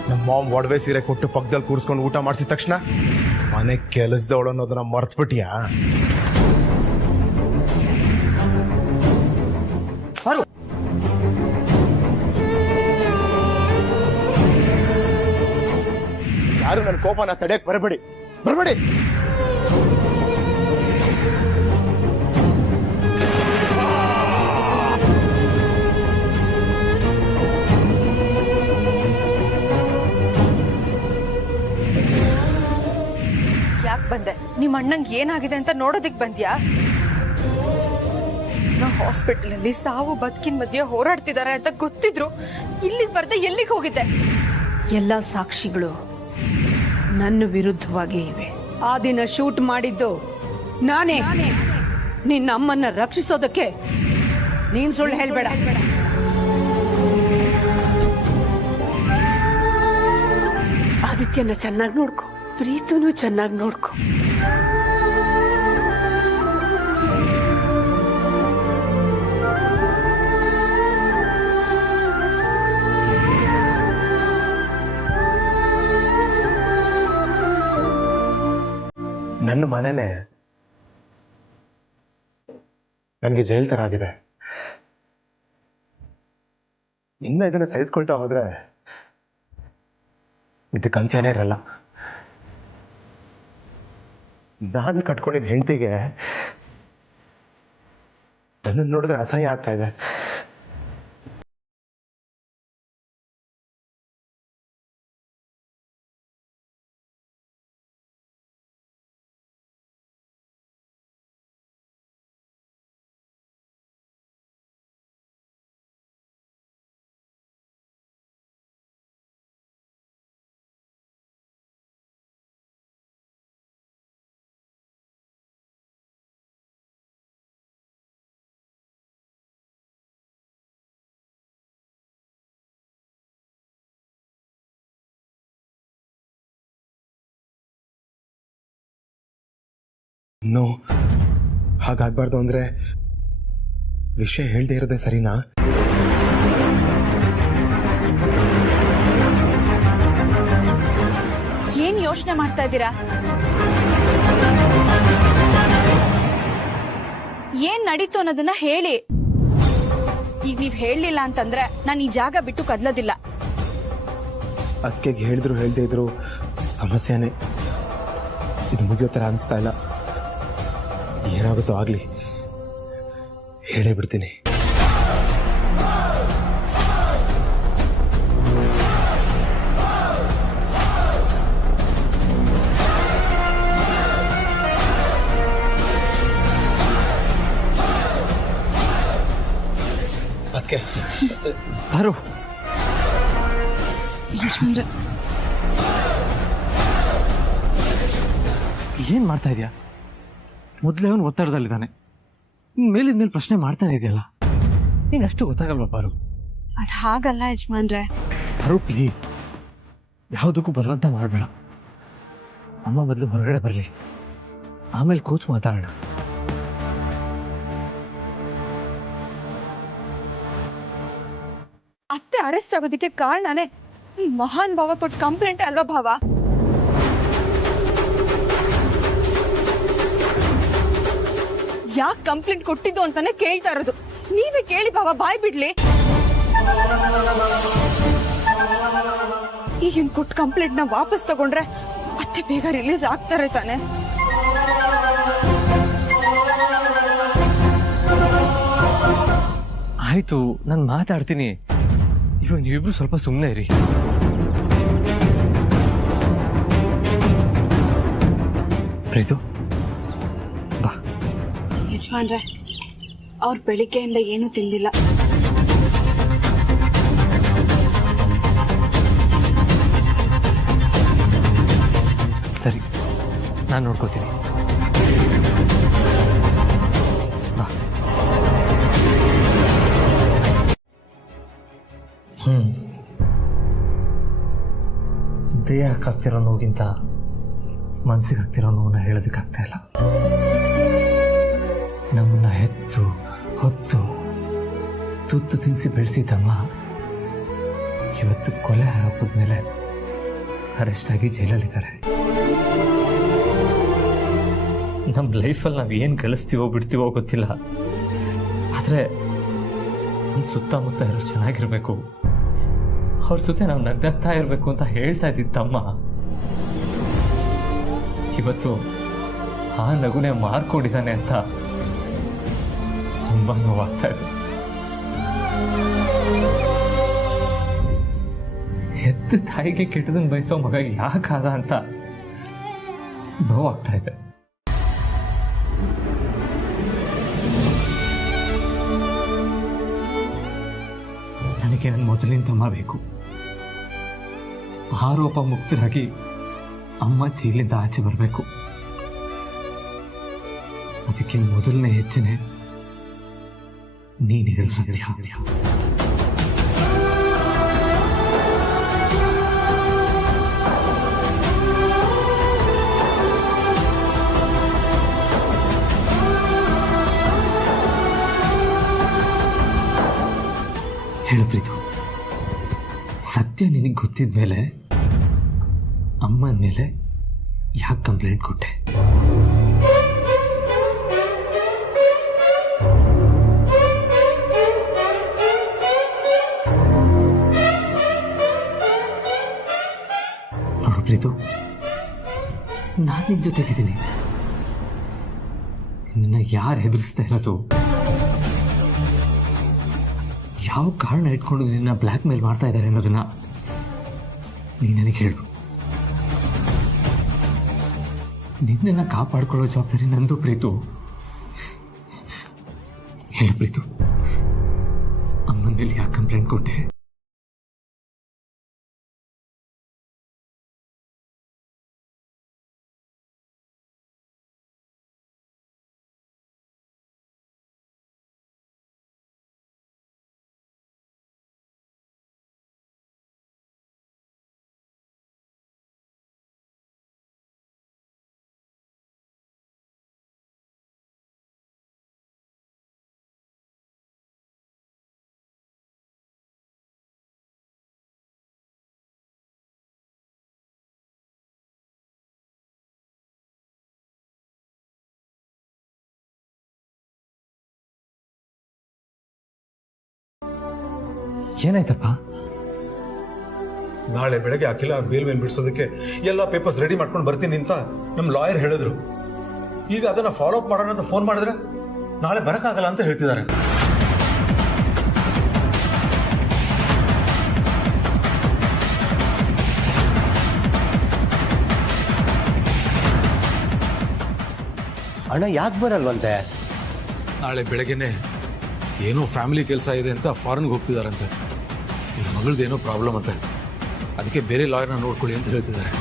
ನಮ್ಮ ಮಾಮ್ ಒಡವೆ ಸೀರೆ ಕೊಟ್ಟು ಪಕ್ಕದಲ್ಲಿ ಕೂರಿಸ್ಕೊಂಡು ಊಟ ಮಾಡಿಸಿದ ತಕ್ಷಣ ಮನೆ ಕೆಲಸದವಳು ಅನ್ನೋದನ್ನ ಮರ್ತ್ಬಿಟ್ಟಿಯಾ? ಯಾರು ನನ್ನ ಕೋಪನ ತಡೆಯಕ್ ಬರಬೇಡಿ. ಯಾಕೆ ಬಂದೆ? ನಿಮ್ಮ ಅಣ್ಣಂಗೆ ಏನಾಗಿದೆ ಅಂತ ನೋಡೋದಿಕ್ ಬಂದ್ಯಾ? ನಾ ಹಾಸ್ಪಿಟಲ್ ಅಲ್ಲಿ ಸಾವು ಬದುಕಿನ ಮಧ್ಯೆ ಹೋರಾಡ್ತಿದ್ದಾರೆ ಅಂತ ಗೊತ್ತಿದ್ರು ಇಲ್ಲಿಗೆ ಬರ್ದೆ ಎಲ್ಲಿಗೆ ಹೋಗಿದ್ದೆ? ಎಲ್ಲ ಸಾಕ್ಷಿಗಳು ನನ್ನ ವಿರುದ್ಧವಾಗಿ ಇವೆ. ಆ ದಿನ ಶೂಟ್ ಮಾಡಿದ್ದು ನಾನೇ. ನಿನ್ನ ಅಮ್ಮನ್ನ ರಕ್ಷಿಸೋದಕ್ಕೆ ನೀನ್ ಸುಳ್ಳು ಹೇಳ್ಬೇಡ. ಆದಿತ್ಯನ ಚೆನ್ನಾಗಿ ನೋಡ್ಕೊ, ಪ್ರೀತುನು ಚೆನ್ನಾಗಿ ನೋಡ್ಕೊ. ನನ್ನ ಮನೆನೇ ನನಗೆ ಜೈಲ್ ತರ ಆಗಿದೆ. ಇನ್ನ ಇದನ್ನ ಸಹಿಸ್ಕೊಳ್ತಾ ಹೋದ್ರೆ ಇದಕ್ಕೆ ಅಂತ್ಯನೇ ಇರಲ್ಲ. ನಾನು ಕಟ್ಕೊಂಡಿದ್ದ ಹೆಂಡತಿಗೆ ನನ್ನ ನೋಡಿದ್ರೆ ಅಸಹ್ಯ ಆಗ್ತಾ ಇದೆ. ನೋ, ಹಾಗಾಗ್ಬಾರ್ದು ಅಂದ್ರೆ ವಿಷಯ ಹೇಳ್ದೇ ಇರೋದೇ ಸರಿನಾ? ಏನ್ ಯೋಚನೆ ಮಾಡ್ತಾ ಇದ್ದೀರಾ? ಏನ್ ನಡೀತು ಅನ್ನೋದನ್ನ ಹೇಳಿ. ಈಗ ನೀವ್ ಹೇಳಲಿಲ್ಲ ಅಂತಂದ್ರೆ ನಾನು ಈ ಜಾಗ ಬಿಟ್ಟು ಕದ್ಲೋದಿಲ್ಲ. ಅದಕ್ಕೆ ಹೇಳಿದ್ರು ಹೇಳ್ದೇ ಇದ್ರು ಸಮಸ್ಯೆನೇ. ಇದು ಮುಗಿಯೋ ತರ ಅನಿಸ್ತಾ ಇಲ್ಲ. ಏನಾಗುತ್ತೋ ಆಗ್ಲಿ, ಹೇಳೇ ಬಿಡ್ತೀನಿ. ಅದಕ್ಕೆ ಬಾರು. ಏನ್ ಮಾಡ್ತಾ ಇದೀಯಾ? ಮೊದಲೇ ಅವನು ಒತ್ತಡದಲ್ಲಿದ್ದಾನೆ. ಮೇಲಿದ ಮೇಲೆ ಪ್ರಶ್ನೆ ಮಾಡ್ತಾನೆ ಇದೆಯಲ್ಲ, ನೀನು ಅಷ್ಟು ಗೊತ್ತಾಗಲ್ವಾ ಪಾರು? ಅದ್ ಹಾಗಲ್ಲ ಯಜಮಾನ್ರೆ. ಪಾರು ಪ್ಲೀಸ್, ಯಾವುದಕ್ಕೂ ಬಲವಂತ ಮಾಡಬೇಡ. ಅಮ್ಮ ಮೊದಲು ಹೊರಗಡೆ ಬರಲಿ, ಆಮೇಲೆ ಕೂತು ಮಾತಾಡೋಣ. ಅತ್ತೆ ಅರೆಸ್ಟ್ ಆಗೋದಕ್ಕೆ ಕಾರಣನೇ ಮಹಾನ್ ಭಾವ ಕೊಟ್ಟು ಕಂಪ್ಲೇಂಟ್ ಅಲ್ವಾ ಭಾವ? ಯಾಕೆ ಕಂಪ್ಲೇಂಟ್ ಕೊಟ್ಟಿದ್ದು ಅಂತಾನೆ ಕೇಳ್ತಾ ಇರೋದು. ನೀವೇ ಕೇಳಿ ಭಾವ, ಬಾಯ್ ಬಿಡ್ಲಿ. ಈಗಿನ ಕೊಟ್ಟು ಕಂಪ್ಲೇಂಟ್ ನ ವಾಪಸ್ ತಗೊಂಡ್ರೆ ಅತ್ತೆ ಬೇಗ ರಿಲೀಸ್ ಆಗ್ತಾರೆ ತಾನೆ. ಆಯ್ತು, ನಾನು ಮಾತಾಡ್ತೀನಿ. ಇವಾಗ ನೀವಿಬ್ರು ಸ್ವಲ್ಪ ಸುಮ್ಮನೆ ಇರಿ. ಪ್ರೀತು ಬಾ. ಯಜಮಾನ್ರೆ, ಅವ್ರ ಬೆಳಿಗ್ಗೆಯಿಂದ ಏನೂ ತಿಂದಿಲ್ಲ. ಸರಿ, ನಾನು ನೋಡ್ಕೋತೀನಿ. ಬಾ. ದೇಹ ಕತ್ತಿರೋ ನೋಗಿಂತ ಮನಸ್ಸಿಗೆ ಆಗ್ತಿರೋ ನೋವನ್ನ ಹೇಳೋದಕ್ಕಾಗ್ತಾ ಇಲ್ಲ. ನಮ್ಮನ್ನ ಹೆತ್ತು ಹೊತ್ತು ತುತ್ತು ತಿನ್ನಿಸಿ ಬೆಳೆಸಿದ್ದಮ್ಮ ಇವತ್ತು ಕೊಲೆ ಆರೋಪದ ಮೇಲೆ ಅರೆಸ್ಟ್ ಆಗಿ ಜೈಲಲ್ಲಿದ್ದಾರೆ. ನಮ್ಮ ಲೈಫಲ್ಲಿ ನಾವು ಏನು ಗಳಿಸ್ತೀವೋ ಬಿಡ್ತೀವೋ ಗೊತ್ತಿಲ್ಲ, ಆದರೆ ನಮ್ಮ ಸುತ್ತಮುತ್ತ ಇರೋ ಚೆನ್ನಾಗಿರ್ಬೇಕು, ಅವ್ರ ಜೊತೆ ನಾವು ನಗ್ನಗ್ತಾ ಇರಬೇಕು ಅಂತ ಹೇಳ್ತಾ ಇದ್ದಿದ್ದಮ್ಮ ಇವತ್ತು ಆ ನಗುನೆ ಮಾರ್ಕೊಂಡಿದ್ದಾನೆ ಅಂತ ತುಂಬ ನೋವಾಗ್ತಾ ಇದೆ. ಹೆತ್ತ ತಾಯಿಗೆ ಕೆಟ್ಟದನ್ನು ಬಯಸೋ ಮಗ ಯಾಕಾದ ಅಂತ ನೋವಾಗ್ತಾ ಇದೆ. ನನಗೆ ನನ್ನ ಮೊದಲಿನ ತಮ್ಮ ಬೇಕು. ಆರೋಪ ಮುಕ್ತರಾಗಿ ಅಮ್ಮ ಜೈಲಿಂದ ಆಚೆ ಬರಬೇಕು. ಅದಕ್ಕೆ ಮೊದಲನೇ ಹೆಜ್ಜೆನೆ ನೀನು ಹೇಳು ಸತ್ಯ. ಹೇಳು ಪ್ರೀತು, ಸತ್ಯ ನಿನಗೆ ಗೊತ್ತಿದ ಮೇಲೆ ಅಮ್ಮನ ಮೇಲೆ ಯಾಕೆ ಕಂಪ್ಲೇಂಟ್ ಕೊಟ್ಟೆ? ನೋಡು ಪ್ರೀತು, ನಾನು ನಿನ್ನ ಜೊತೆಗಿದ್ದೀನಿ. ನಿನ್ನ ಯಾರು ಹೆದರಿಸ್ತಾ ಇರೋದು, ಯಾವ ಕಾರಣ ಇಟ್ಕೊಂಡು ನಿನ್ನ ಬ್ಲ್ಯಾಕ್ ಮೇಲ್ ಮಾಡ್ತಾ ಇದ್ದಾರೆ ಅನ್ನೋದನ್ನ ನೀನು ನನಗೆ ಹೇಳು. ನಿನ್ನನ್ನು ಕಾಪಾಡ್ಕೊಳ್ಳೋ ಜವಾಬ್ದಾರಿ ನಂದು ಪ್ರೀತು. ಹೇಳು ಪ್ರೀತು, ಅಮ್ಮನ ಮೇಲೆ ಯಾಕೆ ಕಂಪ್ಲೇಂಟ್ ಕೊಟ್ಟೆ? ಏನಾಯ್ತಪ್ಪ? ನಾಳೆ ಬೆಳಗ್ಗೆ ಅಖಿಲ ಬೇಲ್ ಮೇಲೆ ಬಿಡಿಸೋದಕ್ಕೆ ಎಲ್ಲ ಪೇಪರ್ಸ್ ರೆಡಿ ಮಾಡ್ಕೊಂಡು ಬರ್ತೀನಿ ಅಂತ ನಮ್ಮ ಲಾಯರ್ ಹೇಳಿದ್ರು. ಈಗ ಅದನ್ನ ಫಾಲೋ ಅಪ್ ಮಾಡೋಣ ಅಂತ ಫೋನ್ ಮಾಡಿದ್ರೆ ನಾಳೆ ಬರಕ್ಕಾಗಲ್ಲ ಅಂತ ಹೇಳ್ತಿದ್ದಾರೆ. ಅಣ್ಣ ಯಾಕೆ ಬರಲ್ವಂತೆ? ನಾಳೆ ಬೆಳಗ್ಗೆನೆ ಏನೋ ಫ್ಯಾಮಿಲಿ ಕೆಲಸ ಇದೆ ಅಂತ ಫಾರಿನ್ಗೆ ಹೋಗ್ತಿದಾರಂತೆ. ಈ ಮಗಳದೇನೋ ಪ್ರಾಬ್ಲಮ್ ಅಂತೆ, ಅದಕ್ಕೆ ಬೇರೆ ಲಾಯರ್ನ ನೋಡ್ಕೊಳ್ಳಿ ಅಂತ ಹೇಳ್ತಿದ್ದಾರೆ.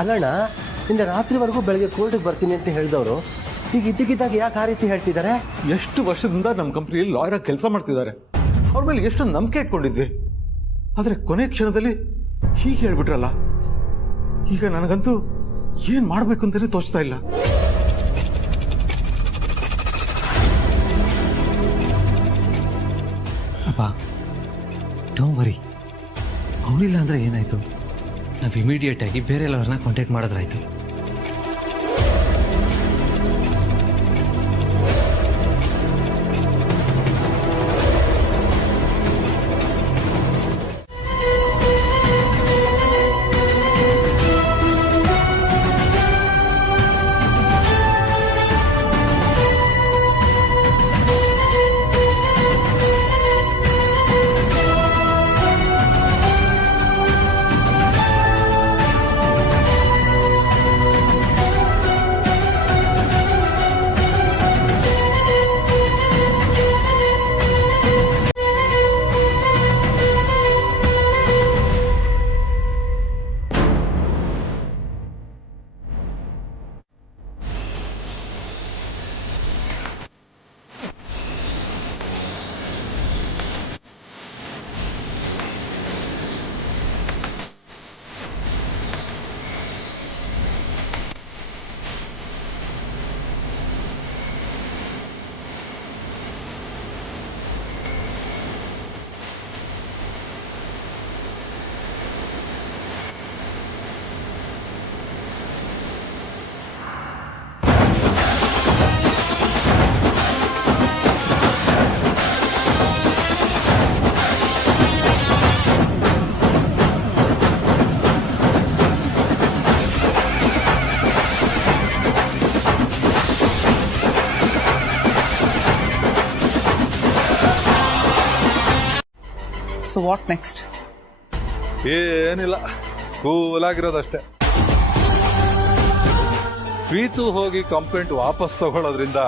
ಅಲ್ಲಣ್ಣ, ನಿನ್ನೆ ರಾತ್ರಿವರೆಗೂ ಬೆಳಗ್ಗೆ ಕೋರ್ಟಿಗೆ ಬರ್ತೀನಿ ಅಂತ ಹೇಳಿದವರು ಈಗ ಇದ್ದಕ್ಕಿದ್ದಾಗ ಯಾಕೆ ಆ ರೀತಿ ಹೇಳ್ತಿದ್ದಾರೆ? ಎಷ್ಟು ವರ್ಷದಿಂದ ನಮ್ಮ ಕಂಪ್ನಿಯಲ್ಲಿ ಲಾಯರ್ ಆಗಿ ಕೆಲಸ ಮಾಡ್ತಿದ್ದಾರೆ. ಅವ್ರ ಮೇಲೆ ಎಷ್ಟು ನಂಬಿಕೆ ಇಟ್ಕೊಂಡಿದ್ವಿ, ಆದ್ರೆ ಕೊನೆ ಕ್ಷಣದಲ್ಲಿ ಹೀಗೆ ಹೇಳ್ಬಿಟ್ರಲ್ಲ. ಈಗ ನನಗಂತೂ ಏನ್ ಮಾಡ್ಬೇಕು ಅಂತಾನೆ ತೋಚ್ತಾ ಇಲ್ಲ. ಅಪ್ಪ, ಡೋಂಟ್ ವರಿ. ಅವನಿಲ್ಲ ಅಂದ್ರೆ ಏನಾಯ್ತು, ನಾವು ಇಮಿಡಿಯೇಟ್ ಆಗಿ ಬೇರೆ ಎಲ್ಲರನ್ನ ಕಾಂಟ್ಯಾಕ್ಟ್ ಮಾಡಿದ್ರಾಯ್ತು. So what next? ಏನಿಲ್ಲ, ಕೂಲಾಗಿರೋದಷ್ಟೇ. ಪ್ರೀತು ಹೋಗಿ ಕಂಪ್ಲೇಂಟ್ ವಾಪಸ್ ತಗೊಳ್ಳೋದ್ರಿಂದ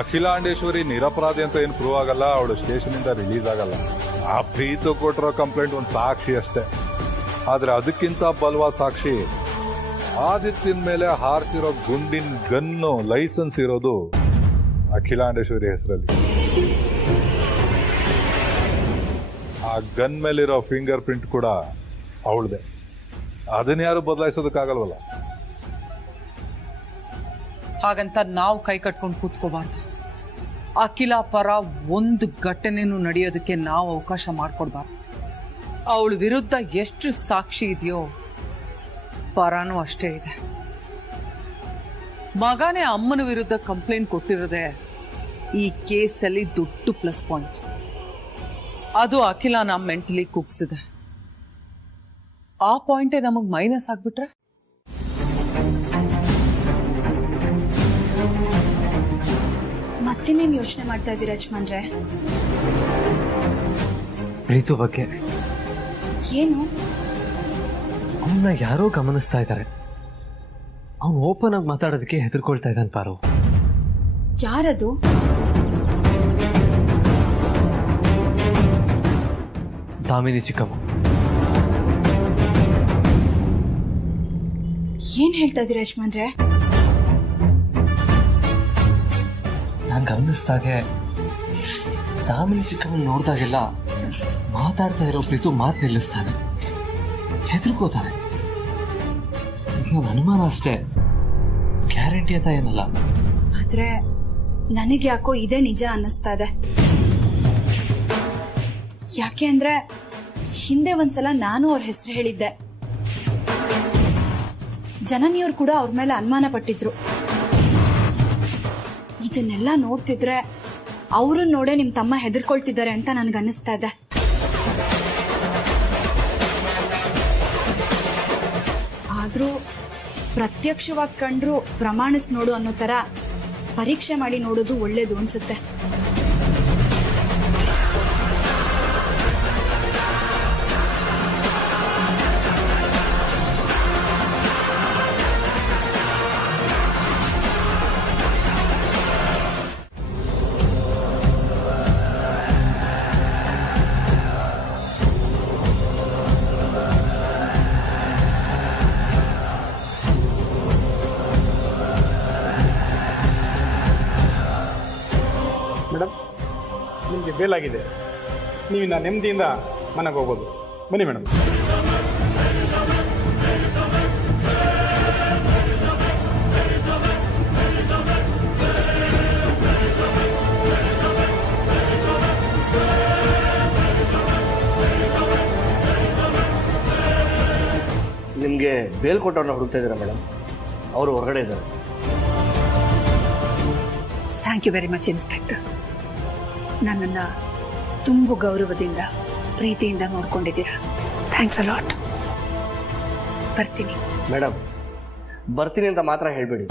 ಅಖಿಲಾಂಡೇಶ್ವರಿ ನಿರಪರಾಧಿ ಅಂತ ಏನು ಪ್ರೂವ್ ಆಗಲ್ಲ, ಅವಳು ಸ್ಟೇಷನ್ ಇಂದ ರಿಲೀಸ್ ಆಗಲ್ಲ. ಆ ಪ್ರೀತು ಕೊಟ್ಟಿರೋ ಕಂಪ್ಲೇಂಟ್ ಒಂದು ಸಾಕ್ಷಿ ಅಷ್ಟೇ. ಆದ್ರೆ ಅದಕ್ಕಿಂತ ಬಲವಾದ ಸಾಕ್ಷಿ ಆದಿತ್ಯನ ಮೇಲೆ ಹಾರಿಸಿರೋ ಗುಂಡಿನ ಗನ್ನು ಲೈಸೆನ್ಸ್ ಇರೋದು ಅಖಿಲಾಂಡೇಶ್ವರಿ ಹೆಸರಲ್ಲಿ. ಆ ಗನ್ ಮೇಲಿರೋ ಫಿಂಗರ್ ಪ್ರಿಂಟ್ ಕೂಡ ಅವಳದೆ. ಅದನ್ನ ಯಾರು ಬದಲಾಯಿಸೋದಕ್ಕಾಗಲ್ವಲ್ಲ. ಹಾಗಂತ ನಾವು ಕೈ ಕಟ್ಕೊಂಡು ಕೂತ್ಕೋಬಾರ್ದು. ಅಖಿಲ ಪರ ಒಂದು ಘಟನೆನೂ ನಡೆಯೋದಕ್ಕೆ ನಾವು ಅವಕಾಶ ಮಾಡಿಕೊಡ್ಬಾರ್ದು. ಅವಳ ವಿರುದ್ಧ ಎಷ್ಟು ಸಾಕ್ಷಿ ಇದೆಯೋ ಪರಾನೂ ಅಷ್ಟೇ ಇದೆ. ಮಗನೇ ಅಮ್ಮನ ವಿರುದ್ಧ ಕಂಪ್ಲೇಂಟ್ ಕೊಟ್ಟಿರೋದೆ ಈ ಕೇಸಲ್ಲಿ ದೊಡ್ಡ ಪ್ಲಸ್ ಪಾಯಿಂಟ್. ಅದು ಅಖಿಲನ ಮೆಂಟಲಿ ಕುಗ್ಸಿದೆ. ಆ ಪಾಯಿಂಟೇ ನಮಗ್ ಮೈನಸ್ ಆಗ್ಬಿಟ್ರೆ ಮತ್ತಿನ್ನೇನು ಯೋಚನೆ ಮಾಡ್ತಾ ಇದ್ದೀರಾ ಯಜಮಾನ್ರೆ? ಪ್ರೀತು ಬಗ್ಗೆ ಏನು? ಅವನ್ನ ಯಾರೋ ಗಮನಿಸ್ತಾ ಇದ್ದಾರೆ. ಅವನು ಓಪನ್ ಆಗಿ ಮಾತಾಡೋದಕ್ಕೆ ಹೆದರ್ಕೊಳ್ತಾ ಇದ್ದಾನೆ ಪಾರು. ಯಾರದು? ದಾಮಿನಿ ಚಿಕ್ಕಮ್ಮ. ಏನ್ ಹೇಳ್ತಾ ಇದ್ದೀರಾ ಯಜಮಾನ್ರೆ? ನಾನು ಗಮನಿಸ್ದಾಗೆ ದಾಮಿನಿ ಚಿಕ್ಕಮ್ಮ ನೋಡಿದಾಗೆಲ್ಲ ಮಾತಾಡ್ತಾ ಇರೋ ಪ್ರೀತು ಮಾತು ನಿಲ್ಲಿಸ್ತಾನೆ, ಹೆದರ್ಕೋತಾನೆ. ಇದು ನನ್ನ ಅನುಮಾನ ಅಷ್ಟೇ, ಗ್ಯಾರಂಟಿ ಅಂತ ಏನಲ್ಲ. ಆದ್ರೆ ನನಗೆ ಯಾಕೋ ಇದೇ ನಿಜ ಅನ್ನಿಸ್ತಾ ಇದೆ. ಯಾಕೆ ಅಂದ್ರೆ ಹಿಂದೆ ಒಂದ್ಸಲ ನಾನು ಅವ್ರ ಹೆಸರು ಹೇಳಿದ್ದೆ. ಜನನಿಯವ್ರು ಕೂಡ ಅವ್ರ ಮೇಲೆ ಅನುಮಾನ ಪಟ್ಟಿದ್ರು. ಇದನ್ನೆಲ್ಲ ನೋಡ್ತಿದ್ರೆ ಅವ್ರನ್ನ ನೋಡೇ ನಿಮ್ ತಮ್ಮ ಹೆದರ್ಕೊಳ್ತಿದ್ದಾರೆ ಅಂತ ನನ್ಗೆ ಅನ್ನಿಸ್ತಾ ಇದೆ. ಆದ್ರೂ ಪ್ರತ್ಯಕ್ಷವಾಗಿ ಕಂಡ್ರು ಪ್ರಮಾಣಿಸ್ ನೋಡು ಅನ್ನೋ ತರ ಪರೀಕ್ಷೆ ಮಾಡಿ ನೋಡೋದು ಒಳ್ಳೇದು ಅನ್ಸುತ್ತೆ. ಮೇಡಮ್, ನಿಮಗೆ ಬೇಲಾಗಿದೆ. ನೀವಿನ್ನ ನೆಮ್ಮದಿಯಿಂದ ಮನೆಗೆ ಹೋಗ್ಬೋದು. ಬನ್ನಿ ಮೇಡಮ್. ನಿಮಗೆ ಬೇಲ್ ಕೊಟ್ಟವ್ರನ್ನ ಹುಡುಕ್ತಾ ಇದ್ದೀರಾ ಮೇಡಮ್? ಅವರು ಹೊರಗಡೆ ಇದ್ದಾರೆ. Thank you very much inspector. ನನ್ನನ್ನು ತುಂಬ ಗೌರವದಿಂದ ಪ್ರೀತಿಯಿಂದ ನೋಡ್ಕೊಂಡಿದ್ದೀರಾ. Thanks a lot. ಬರ್ತೀನಿ ಮೇಡಮ್. ಬರ್ತೀನಿ ಅಂತ ಮಾತ್ರ ಹೇಳಬೇಡಿ.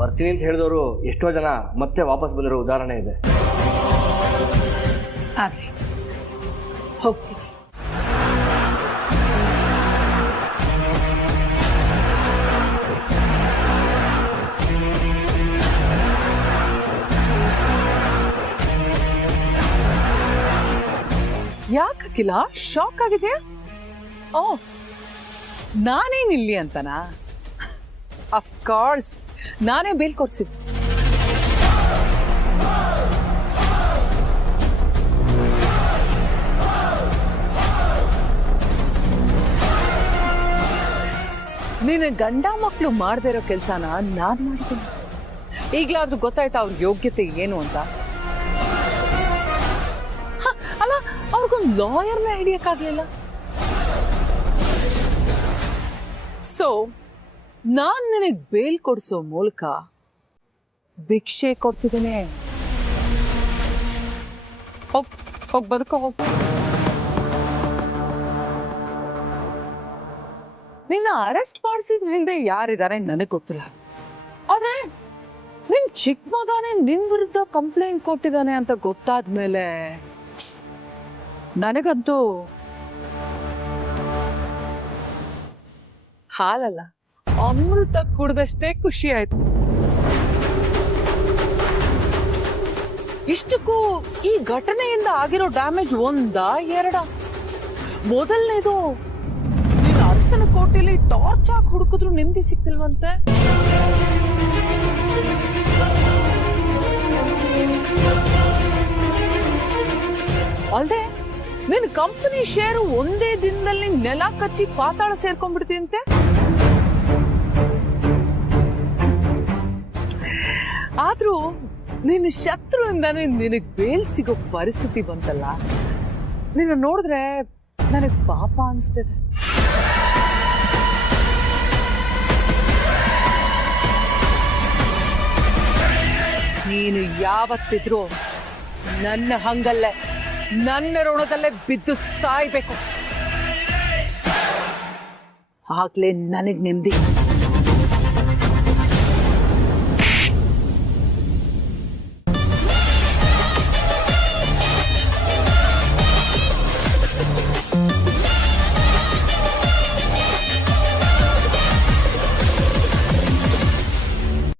ಬರ್ತೀನಿ ಅಂತ ಹೇಳಿದವರು ಎಷ್ಟೋ ಜನ ಮತ್ತೆ ವಾಪಸ್ ಬಂದಿರೋ ಉದಾಹರಣೆ ಇದೆ. ಆಗಲಿ, ಹೋಗ್ತೀನಿ. ಯಾಕಿಲ್ಲ? ಶಾಕ್ ಆಗಿದೆಯಾ? ಓ, ನಾನೇನಿಲ್ಲಿ ಅಂತನಾ? ಅಫ್ಕೋರ್ಸ್ ನಾನೇ ಬೇಲ್ ಕೊಡ್ಸಿದ್ದೆ. ನೀನು ಗಂಡ ಮಕ್ಕಳು ಮಾಡದೇ ಇರೋ ಕೆಲಸನ ನಾನ್ ಮಾಡಿದ್ದೀನಿ. ಈಗ್ಲಾದ್ರೂ ಗೊತ್ತಾಯ್ತಾ ಅವ್ರ ಯೋಗ್ಯತೆ ಏನು ಅಂತ? ಅಲ್ಲ, ಅವ್ರಿಗೊಂದು ಲಾಯರ್ನ ಹಿಡಿಯಕ್ಕಾಗ್ಲಿಲ್ಲ. ಸೊ ನಾನ್ ನಿನಗೆ ಬೇಲ್ ಕೊಡಿಸೋ ಮೂಲಕ ಭಿಕ್ಷೆ ಕೊಡ್ತಿದ್ದೇನೆ. ಹೋಗ್ ಬದುಕೋ, ಹೋಗ್. ನಿನ್ನ ಅರೆಸ್ಟ್ ಮಾಡಿಸಿದ ಹಿಂದೆ ಯಾರಿದ್ದಾರೆ ನನಗೆ ಗೊತ್ತಿಲ್ಲ. ಆದ್ರೆ ನಿನ್ ಚಿಕ್ಕ ಮಗನೇ ನಿನ್ ವಿರುದ್ಧ ಕಂಪ್ಲೇಂಟ್ ಕೊಟ್ಟಿದ್ದಾನೆ ಅಂತ ಗೊತ್ತಾದ್ಮೇಲೆ ನನಗಂತೂ ಹಾಲಲ್ಲ ಅಮೃತ ಕುಡ್ದಷ್ಟೇ ಖುಷಿ ಆಯ್ತು. ಇಷ್ಟಕ್ಕೂ ಈ ಘಟನೆಯಿಂದ ಆಗಿರೋ ಡ್ಯಾಮೇಜ್ ಒಂದಾ ಎರಡ? ಮೊದಲನೇದು ನೀನು ಅರಸನ ಕೋಟೆಯಲ್ಲಿ ಟಾರ್ಚ್ ಹಾಕಿ ಹುಡುಕಿದ್ರು ನೆಮ್ಮದಿ ಸಿಕ್ತಿಲ್ವಂತೆ. ಅಲ್ದೆ ನಿನ್ ಕಂಪನಿ ಶೇರು ಒಂದೇ ದಿನದಲ್ಲಿ ನೆಲ ಕಚ್ಚಿ ಪಾತಾಳ ಸೇರ್ಕೊಂಡ್ಬಿಡ್ತೀಂತೆ. ಆದ್ರೂ ನಿನ್ನ ಶತ್ರುವಿಂದಾನೆ ನಿನಗ್ ಬೇಲ್ ಸಿಗೋ ಪರಿಸ್ಥಿತಿ ಬಂತಲ್ಲ, ನಿನ್ನ ನೋಡಿದ್ರೆ ನನಗ್ ಪಾಪ ಅನ್ಸ್ತಿದೆ. ನೀನು ಯಾವತ್ತಿದ್ರು ನನ್ನ ಹಂಗಲ್ಲೇ ನನ್ನ ಋಣದಲ್ಲೇ ಬಿದ್ದು ಸಾಯ್ಬೇಕು, ಆಗ್ಲೇ ನನಗ್ ನೆಮ್ಮದಿ.